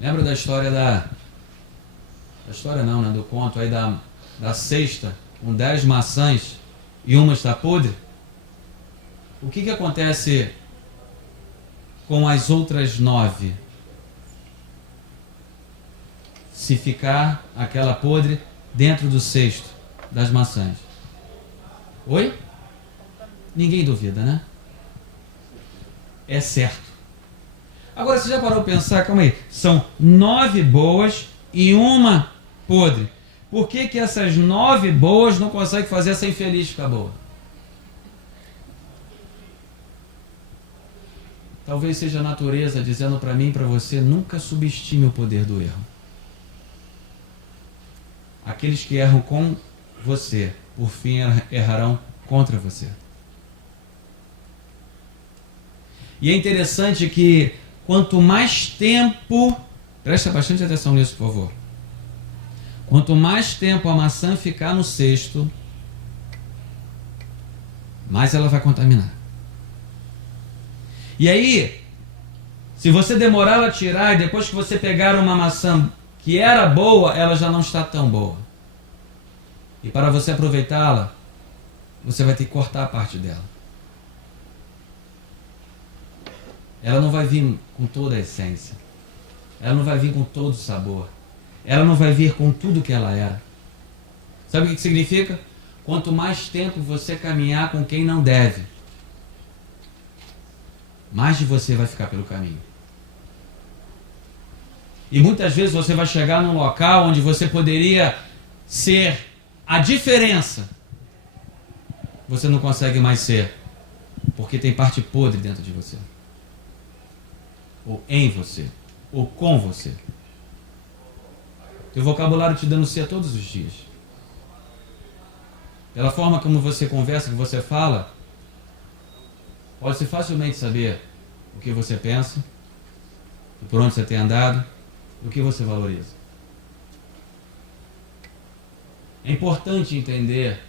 Lembra da história do conto aí da cesta com 10 maçãs e uma está podre? O que acontece com as outras 9? Se ficar aquela podre dentro do cesto das maçãs. Oi? Ninguém duvida, né? É certo. Agora, você já parou para pensar? Calma aí. São 9 boas e uma podre. Por que essas 9 boas não conseguem fazer essa infeliz ficar boa? Talvez seja a natureza dizendo para mim e para você: nunca subestime o poder do erro. Aqueles que erram com você, por fim errarão contra você. E é interessante que quanto mais tempo, presta bastante atenção nisso, por favor. Quanto mais tempo a maçã ficar no cesto, mais ela vai contaminar. E aí, se você demorar a tirar, e depois que você pegar uma maçã que era boa, ela já não está tão boa. E para você aproveitá-la, você vai ter que cortar a parte dela. Ela não vai vir com toda a essência. Ela não vai vir com todo o sabor. Ela não vai vir com tudo que ela era. Sabe o que significa? Quanto mais tempo você caminhar com quem não deve, mais de você vai ficar pelo caminho. E muitas vezes você vai chegar num local onde você poderia ser a diferença. Você não consegue mais ser, porque tem parte podre dentro de você. Ou em você, ou com você. Teu vocabulário te denuncia todos os dias. Pela forma como você conversa, que você fala, pode-se facilmente saber o que você pensa, por onde você tem andado, o que você valoriza. É importante entender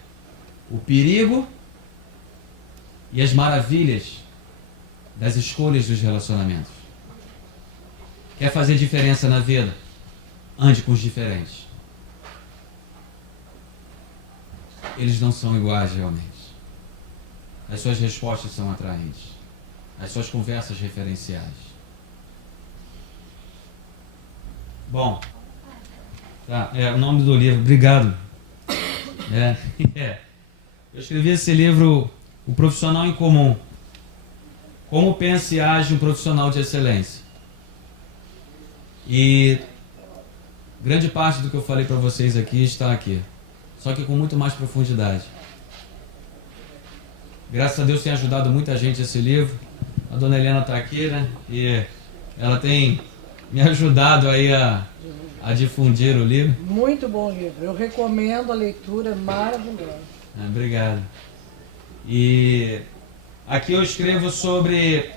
o perigo e as maravilhas das escolhas dos relacionamentos. Quer fazer diferença na vida? Ande com os diferentes. Eles não são iguais realmente. As suas respostas são atraentes. As suas conversas referenciais. Bom, tá, o nome do livro, obrigado. Eu escrevi esse livro, O Profissional em Comum. Como pensa e age um profissional de excelência. E grande parte do que eu falei para vocês aqui está aqui. Só que com muito mais profundidade. Graças a Deus tem ajudado muita gente esse livro. A dona Helena está aqui, né? E ela tem me ajudado aí a difundir o livro. Muito bom livro. Eu recomendo a leitura, maravilhosa. Obrigado. E aqui eu escrevo sobre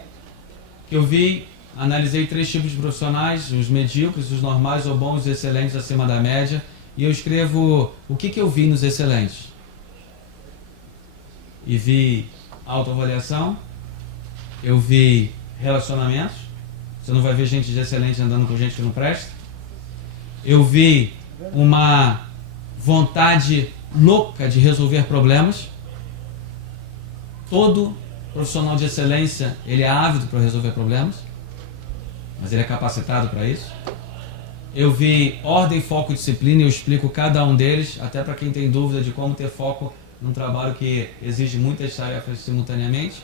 que eu vi, analisei 3 tipos de profissionais, os medíocres, os normais ou bons, os excelentes acima da média. E eu escrevo o que eu vi nos excelentes. E vi autoavaliação, eu vi relacionamentos. Você não vai ver gente de excelente andando com gente que não presta. Eu vi uma vontade louca de resolver problemas. Todo profissional de excelência, ele é ávido para resolver problemas, mas ele é capacitado para isso. Eu vi ordem, foco e disciplina, e eu explico cada um deles, até para quem tem dúvida de como ter foco num trabalho que exige muitas tarefas simultaneamente.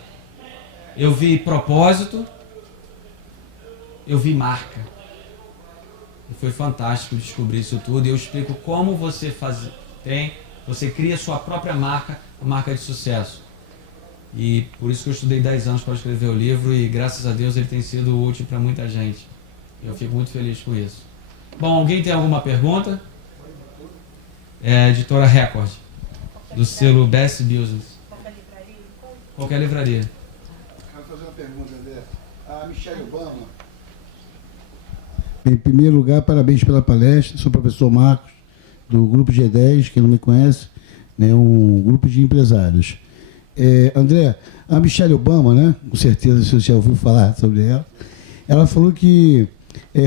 Eu vi propósito, eu vi marca. E foi fantástico descobrir isso tudo, e eu explico como você você cria sua própria marca, a marca de sucesso. E por isso que eu estudei 10 anos para escrever o livro, e graças a Deus ele tem sido útil para muita gente. Eu fico muito feliz com isso. Bom, alguém tem alguma pergunta? Editora Record, do selo Best Business. Qualquer livraria. Quero fazer uma pergunta, André. A Michelle Obama. Em primeiro lugar, parabéns pela palestra. Sou o professor Marcos, do Grupo G10, quem não me conhece, né, um grupo de empresários. André, a Michelle Obama, né, com certeza você já ouviu falar sobre ela, ela falou que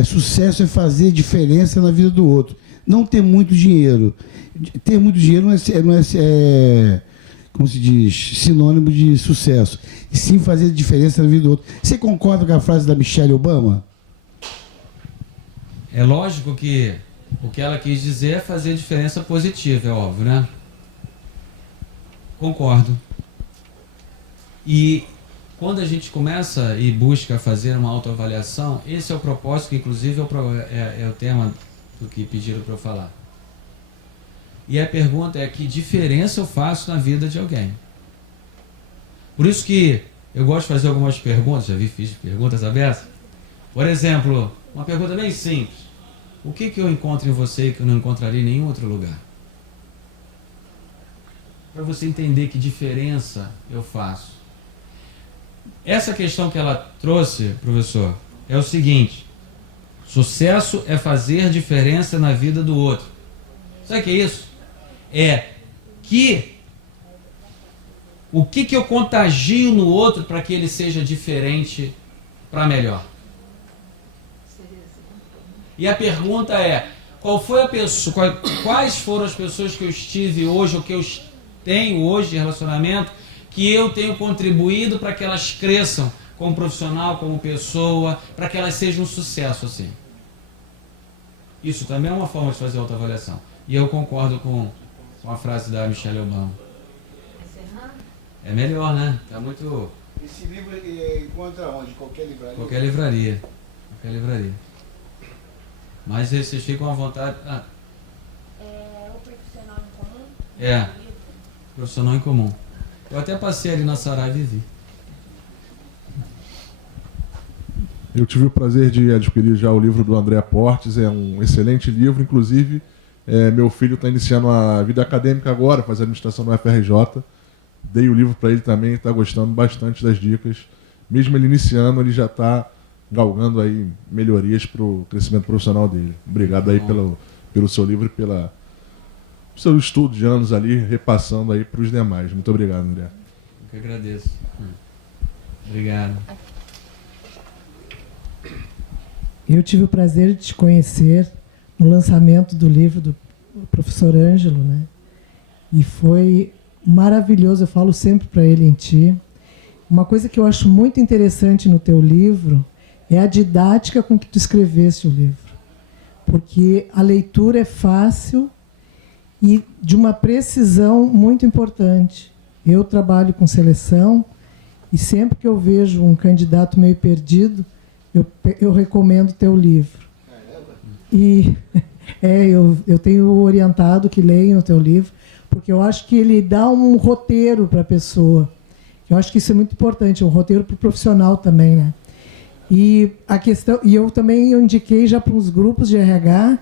sucesso é fazer diferença na vida do outro. Não ter muito dinheiro. Ter muito dinheiro não é como se diz, sinônimo de sucesso. E sim fazer diferença na vida do outro. Você concorda com a frase da Michelle Obama? É lógico que o que ela quis dizer é fazer diferença positiva, é óbvio, né? Concordo. E quando a gente começa e busca fazer uma autoavaliação, esse é o propósito, que inclusive é o tema do que pediram para eu falar. E a pergunta é: que diferença eu faço na vida de alguém? Por isso que eu gosto de fazer algumas perguntas, fiz perguntas abertas. Por exemplo, uma pergunta bem simples: o que eu encontro em você que eu não encontraria em nenhum outro lugar? Para você entender que diferença eu faço. Essa questão que ela trouxe, professor, é o seguinte: sucesso é fazer diferença na vida do outro. Sabe o que é isso? O que eu contagio no outro para que ele seja diferente para melhor? E a pergunta é: quais foram as pessoas que eu estive hoje, ou que eu tenho hoje de relacionamento, que eu tenho contribuído para que elas cresçam como profissional, como pessoa, para que elas sejam um sucesso assim? Isso também é uma forma de fazer autoavaliação. E eu concordo com a frase da Michelle Obama. É melhor, né? Tá muito... Esse livro encontra onde? Qualquer livraria? Qualquer livraria. Qualquer livraria. Mas vocês ficam à vontade... O profissional em comum? Profissional em comum. Eu até passei ali na Saraiva e vi. Eu tive o prazer de adquirir já o livro do André Portes, é um excelente livro, inclusive meu filho está iniciando a vida acadêmica agora, faz administração no FRJ, dei o livro para ele também, está gostando bastante das dicas, mesmo ele iniciando, ele já está galgando aí melhorias para o crescimento profissional dele. Obrigado aí pelo seu livro e pelo seu estudo de anos ali, repassando aí para os demais. Muito obrigado, André. Eu que agradeço. Obrigado. Eu tive o prazer de te conhecer no lançamento do livro do professor Ângelo, né? E foi maravilhoso, eu falo sempre para ele em ti. Uma coisa que eu acho muito interessante no teu livro é a didática com que tu escreveste o livro. Porque a leitura é fácil e de uma precisão muito importante. Eu trabalho com seleção e sempre que eu vejo um candidato meio perdido, eu recomendo o teu livro. E eu tenho orientado que leiam o teu livro, porque eu acho que ele dá um roteiro para a pessoa. Eu acho que isso é muito importante, um roteiro para o profissional também, né? E a questão, e eu também indiquei já para uns grupos de RH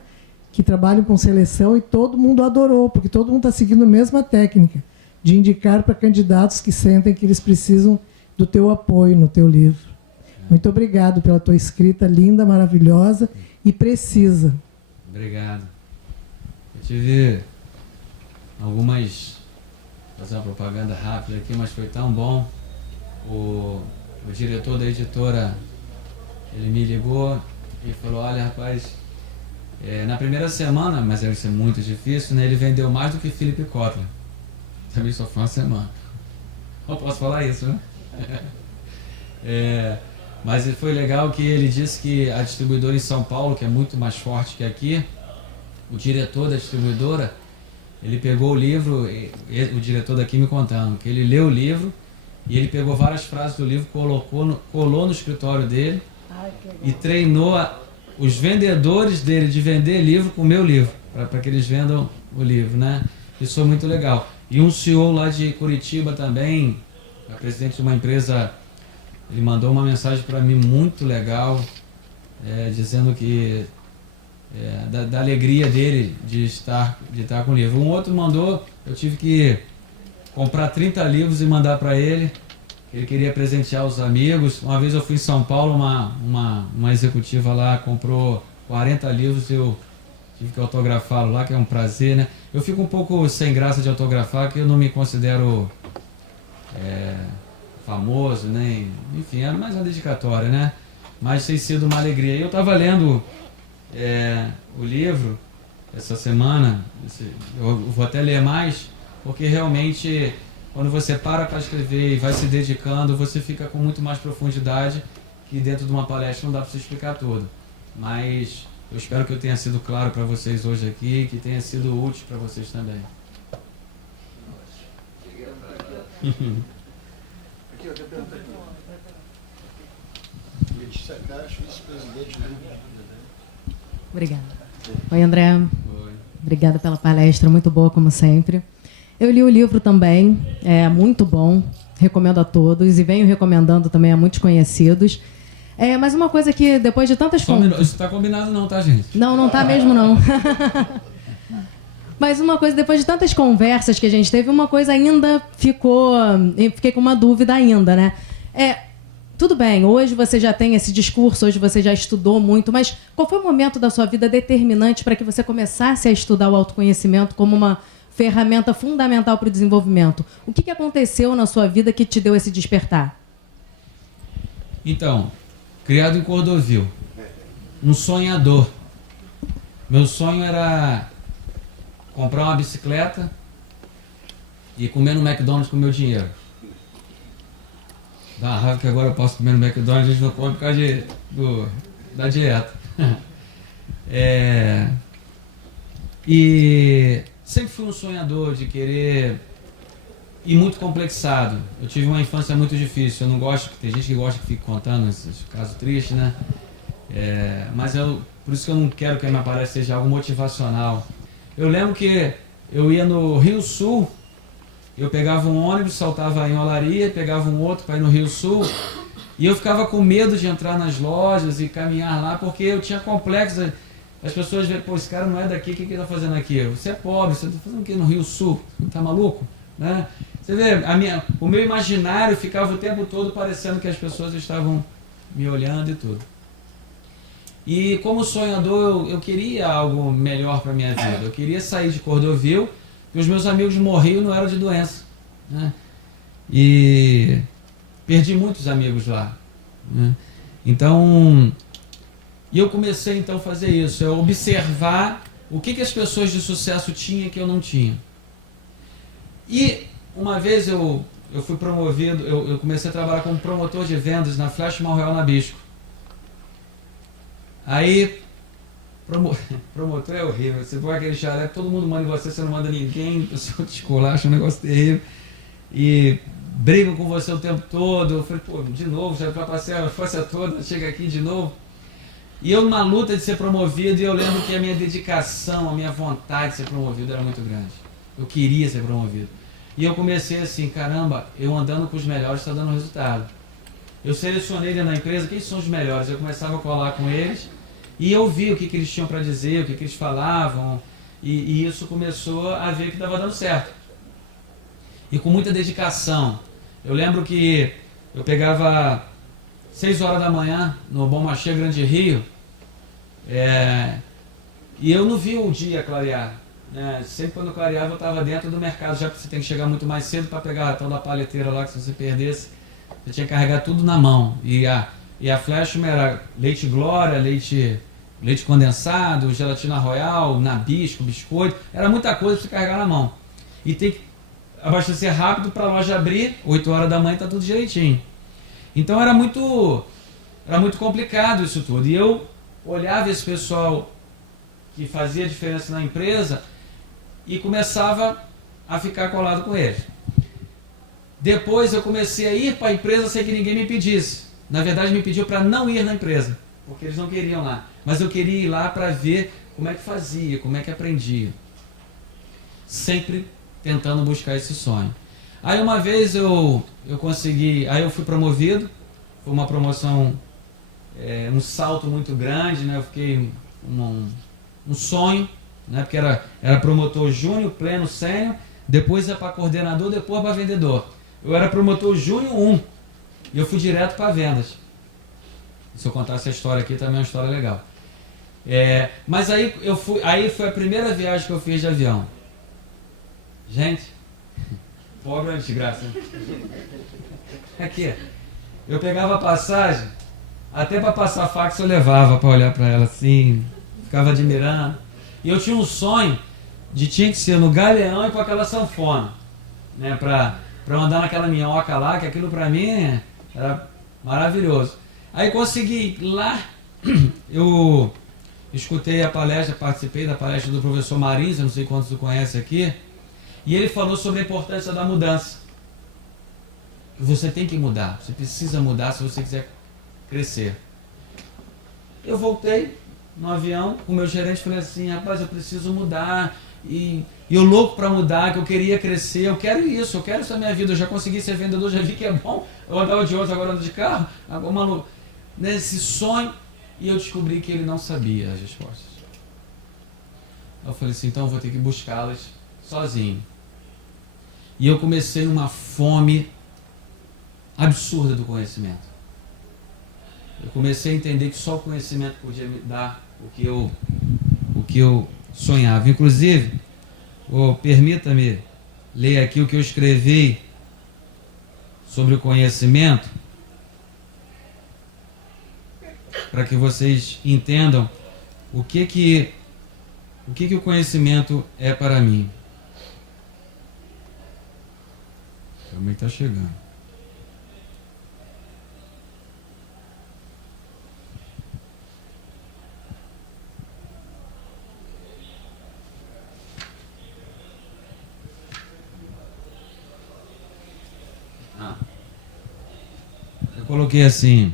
que trabalham com seleção e todo mundo adorou, porque todo mundo está seguindo a mesma técnica de indicar para candidatos que sentem que eles precisam do teu apoio no teu livro. Muito obrigado pela tua escrita linda, maravilhosa e precisa. Obrigado. Eu tive algumas... Vou fazer uma propaganda rápida aqui, mas foi tão bom. O diretor da editora, ele me ligou e falou, olha, rapaz, na primeira semana, mas deve ser muito difícil, né, ele vendeu mais do que Philip Kotler. Também só foi uma semana. Não posso falar isso, né? Mas foi legal que ele disse que a distribuidora em São Paulo, que é muito mais forte que aqui, o diretor da distribuidora, ele pegou o livro, o diretor daqui me contando, que ele leu o livro e ele pegou várias frases do livro, colou no escritório dele e treinou os vendedores dele de vender livro com o meu livro, para que eles vendam o livro, né? Isso foi muito legal. E um CEO lá de Curitiba também, a presidente de uma empresa, ele mandou uma mensagem para mim muito legal, dizendo que da alegria dele de estar com o livro. Um outro mandou, eu tive que comprar 30 livros e mandar para ele. Ele queria presentear os amigos. Uma vez eu fui em São Paulo, uma executiva lá comprou 40 livros, eu tive que autografá-lo lá, que é um prazer, né? Eu fico um pouco sem graça de autografar, porque eu não me considero famoso, né? Enfim, é mais uma dedicatória, né? Mas tem sido uma alegria. Eu estava lendo o livro essa semana, eu vou até ler mais, porque realmente quando você para escrever e vai se dedicando, você fica com muito mais profundidade, que dentro de uma palestra não dá para você explicar tudo. Mas eu espero que eu tenha sido claro para vocês hoje aqui, que tenha sido útil para vocês também. Aqui, eu tenho pergunta aqui. Letícia Cacho, vice-presidente do grupo. Obrigada. Oi, André. Oi. Obrigada pela palestra, muito boa como sempre. Eu li o livro também, é muito bom, recomendo a todos e venho recomendando também a muitos conhecidos. Mas uma coisa que depois de tantas... Só um minuto, isso está combinado não, tá, gente? Não tá mesmo não. Mas uma coisa, depois de tantas conversas que a gente teve, uma coisa ainda ficou... Fiquei com uma dúvida ainda, né? Tudo bem, hoje você já tem esse discurso, hoje você já estudou muito, mas qual foi o momento da sua vida determinante para que você começasse a estudar o autoconhecimento como uma ferramenta fundamental para o desenvolvimento? O que aconteceu na sua vida que te deu esse despertar? Então, criado em Cordovil, um sonhador. Meu sonho era comprar uma bicicleta e comer no McDonald's com o meu dinheiro. Dá uma raiva que agora eu posso comer no McDonald's, a gente não come por causa da dieta. E sempre fui um sonhador de querer e muito complexado. Eu tive uma infância muito difícil. Eu não gosto, tem gente que gosta que fique contando esses casos tristes, né? Mas por isso que eu não quero que a minha palestra seja algo motivacional. Eu lembro que eu ia no Rio Sul, eu pegava um ônibus, saltava em Olaria, pegava um outro para ir no Rio Sul, e eu ficava com medo de entrar nas lojas e caminhar lá, porque eu tinha complexo. As pessoas veem, pô, esse cara não é daqui, o que ele está fazendo aqui? Você é pobre, você está fazendo o que no Rio Sul? Tá maluco? Né? Você vê, o meu imaginário ficava o tempo todo parecendo que as pessoas estavam me olhando e tudo. E como sonhador, eu queria algo melhor para a minha vida. Eu queria sair de Cordovil, e os meus amigos morriam não eram de doença. Né? E perdi muitos amigos lá. Né? Então, eu comecei então a fazer isso, observar o que as pessoas de sucesso tinham que eu não tinha. E uma vez eu fui promovido, eu comecei a trabalhar como promotor de vendas na Flash Montreal Nabisco. Aí, promotor é horrível, você vai aquele xarepe, todo mundo manda em você não manda ninguém, a pessoa te esculacha, um negócio terrível. E brigam com você o tempo todo. Eu falei, pô, de novo, já passei a força toda, chega aqui de novo. E eu numa luta de ser promovido, e eu lembro que a minha dedicação, a minha vontade de ser promovido era muito grande. Eu queria ser promovido. E eu comecei assim, caramba, eu andando com os melhores está dando resultado. Eu selecionei dentro da empresa quem são os melhores. Eu começava a colar com eles e eu vi o que eles tinham para dizer, o que eles falavam. E isso começou a ver que estava dando certo. E com muita dedicação. Eu lembro que eu pegava 6 horas da manhã no Bom Machê Grande Rio, e eu não vi o dia clarear. Né? Sempre quando clareava eu estava dentro do mercado, já que você tem que chegar muito mais cedo para pegar a tal da palheteira lá, que se você perdesse, você tinha que carregar tudo na mão. E a Flashman era leite Glória, leite condensado, gelatina Royal, nabisco, biscoito, era muita coisa para você carregar na mão. E tem que abastecer rápido para a loja abrir, 8 horas da manhã está tudo direitinho. Então era muito complicado isso tudo. E eu olhava esse pessoal que fazia diferença na empresa e começava a ficar colado com eles. Depois eu comecei a ir para a empresa sem que ninguém me pedisse. Na verdade me pediu para não ir na empresa, porque eles não queriam lá. Mas eu queria ir lá para ver como é que fazia, como é que aprendia. Sempre tentando buscar esse sonho. Aí uma vez eu consegui, aí eu fui promovido, foi uma promoção, um salto muito grande, né? Eu fiquei um sonho, né? Porque era promotor júnior, pleno, sênior, depois ia para coordenador, depois para vendedor. Eu era promotor júnior 1 e eu fui direto para vendas. Se eu contar essa história aqui também é uma história legal. Mas aí foi a primeira viagem que eu fiz de avião. Gente, pobre é de graça. Aqui, eu pegava a passagem, até para passar fax eu levava para olhar para ela assim, ficava admirando. E eu tinha um sonho tinha que ser no Galeão e com aquela sanfona, né, para andar naquela minhoca lá, que aquilo para mim era maravilhoso. Aí consegui lá, eu escutei a palestra, participei da palestra do professor Marins, eu não sei quantos você conhece aqui, e ele falou sobre a importância da mudança. Você tem que mudar, você precisa mudar se você quiser crescer. Eu voltei no avião com o meu gerente e falei assim, rapaz, eu preciso mudar, e eu louco para mudar, que eu queria crescer, eu quero isso na minha vida, eu já consegui ser vendedor, já vi que é bom, eu andava de ônibus, agora ando de carro, maluco, nesse sonho, e eu descobri que ele não sabia as respostas. Eu falei assim, então eu vou ter que buscá-las sozinho. E eu comecei uma fome absurda do conhecimento. Eu comecei a entender que só o conhecimento podia me dar o que eu sonhava. Inclusive, permita-me ler aqui o que eu escrevi sobre o conhecimento, para que vocês entendam o que o conhecimento é para mim. Também está chegando. Eu coloquei assim,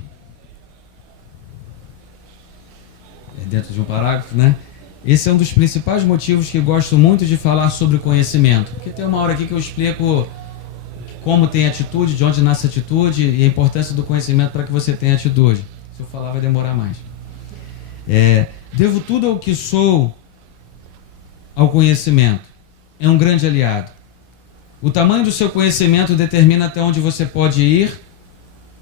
dentro de um parágrafo, né? Esse é um dos principais motivos que gosto muito de falar sobre conhecimento. Porque tem uma hora aqui que eu explico como tem atitude, de onde nasce a atitude e a importância do conhecimento para que você tenha atitude. Se eu falar vai demorar mais. Devo tudo o que sou ao conhecimento. É um grande aliado. O tamanho do seu conhecimento determina até onde você pode ir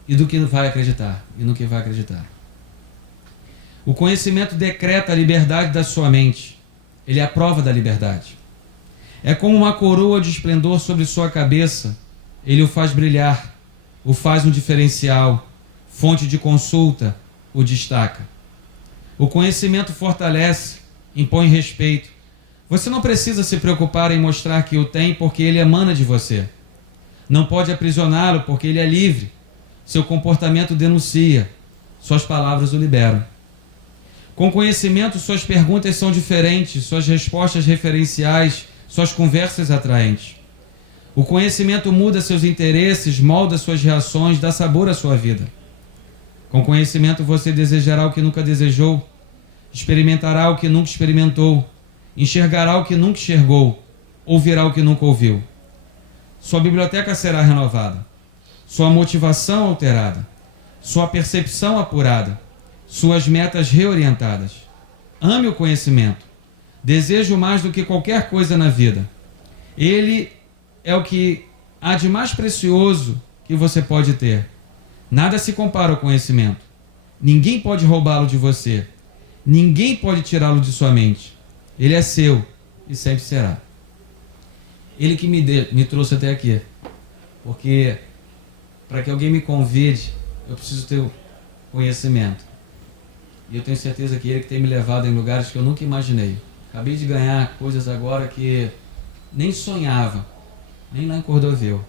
e do que vai acreditar, e no que vai acreditar. O conhecimento decreta a liberdade da sua mente. Ele é a prova da liberdade. É como uma coroa de esplendor sobre sua cabeça. Ele o faz brilhar, o faz um diferencial, fonte de consulta, o destaca. O conhecimento fortalece, impõe respeito. Você não precisa se preocupar em mostrar que o tem, porque ele emana de você. Não pode aprisioná-lo, porque ele é livre. Seu comportamento denuncia, suas palavras o liberam. Com conhecimento, suas perguntas são diferentes, suas respostas referenciais, suas conversas atraentes. O conhecimento muda seus interesses, molda suas reações, dá sabor à sua vida. Com conhecimento, você desejará o que nunca desejou, experimentará o que nunca experimentou, enxergará o que nunca enxergou, ouvirá o que nunca ouviu. Sua biblioteca será renovada, sua motivação alterada, sua percepção apurada, suas metas reorientadas. Ame o conhecimento. Desejo mais do que qualquer coisa na vida. Ele é o que há de mais precioso que você pode ter. Nada se compara ao conhecimento. Ninguém pode roubá-lo de você. Ninguém pode tirá-lo de sua mente. Ele é seu e sempre será. Ele que me trouxe até aqui. Porque para que alguém me convide, eu preciso ter o conhecimento. E eu tenho certeza que ele que tem me levado em lugares que eu nunca imaginei. Acabei de ganhar coisas agora que nem sonhava, nem lá em Cordovil.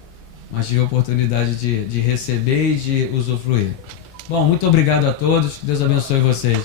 Mas tive a oportunidade de receber e de usufruir. Bom, muito obrigado a todos. Que Deus abençoe vocês.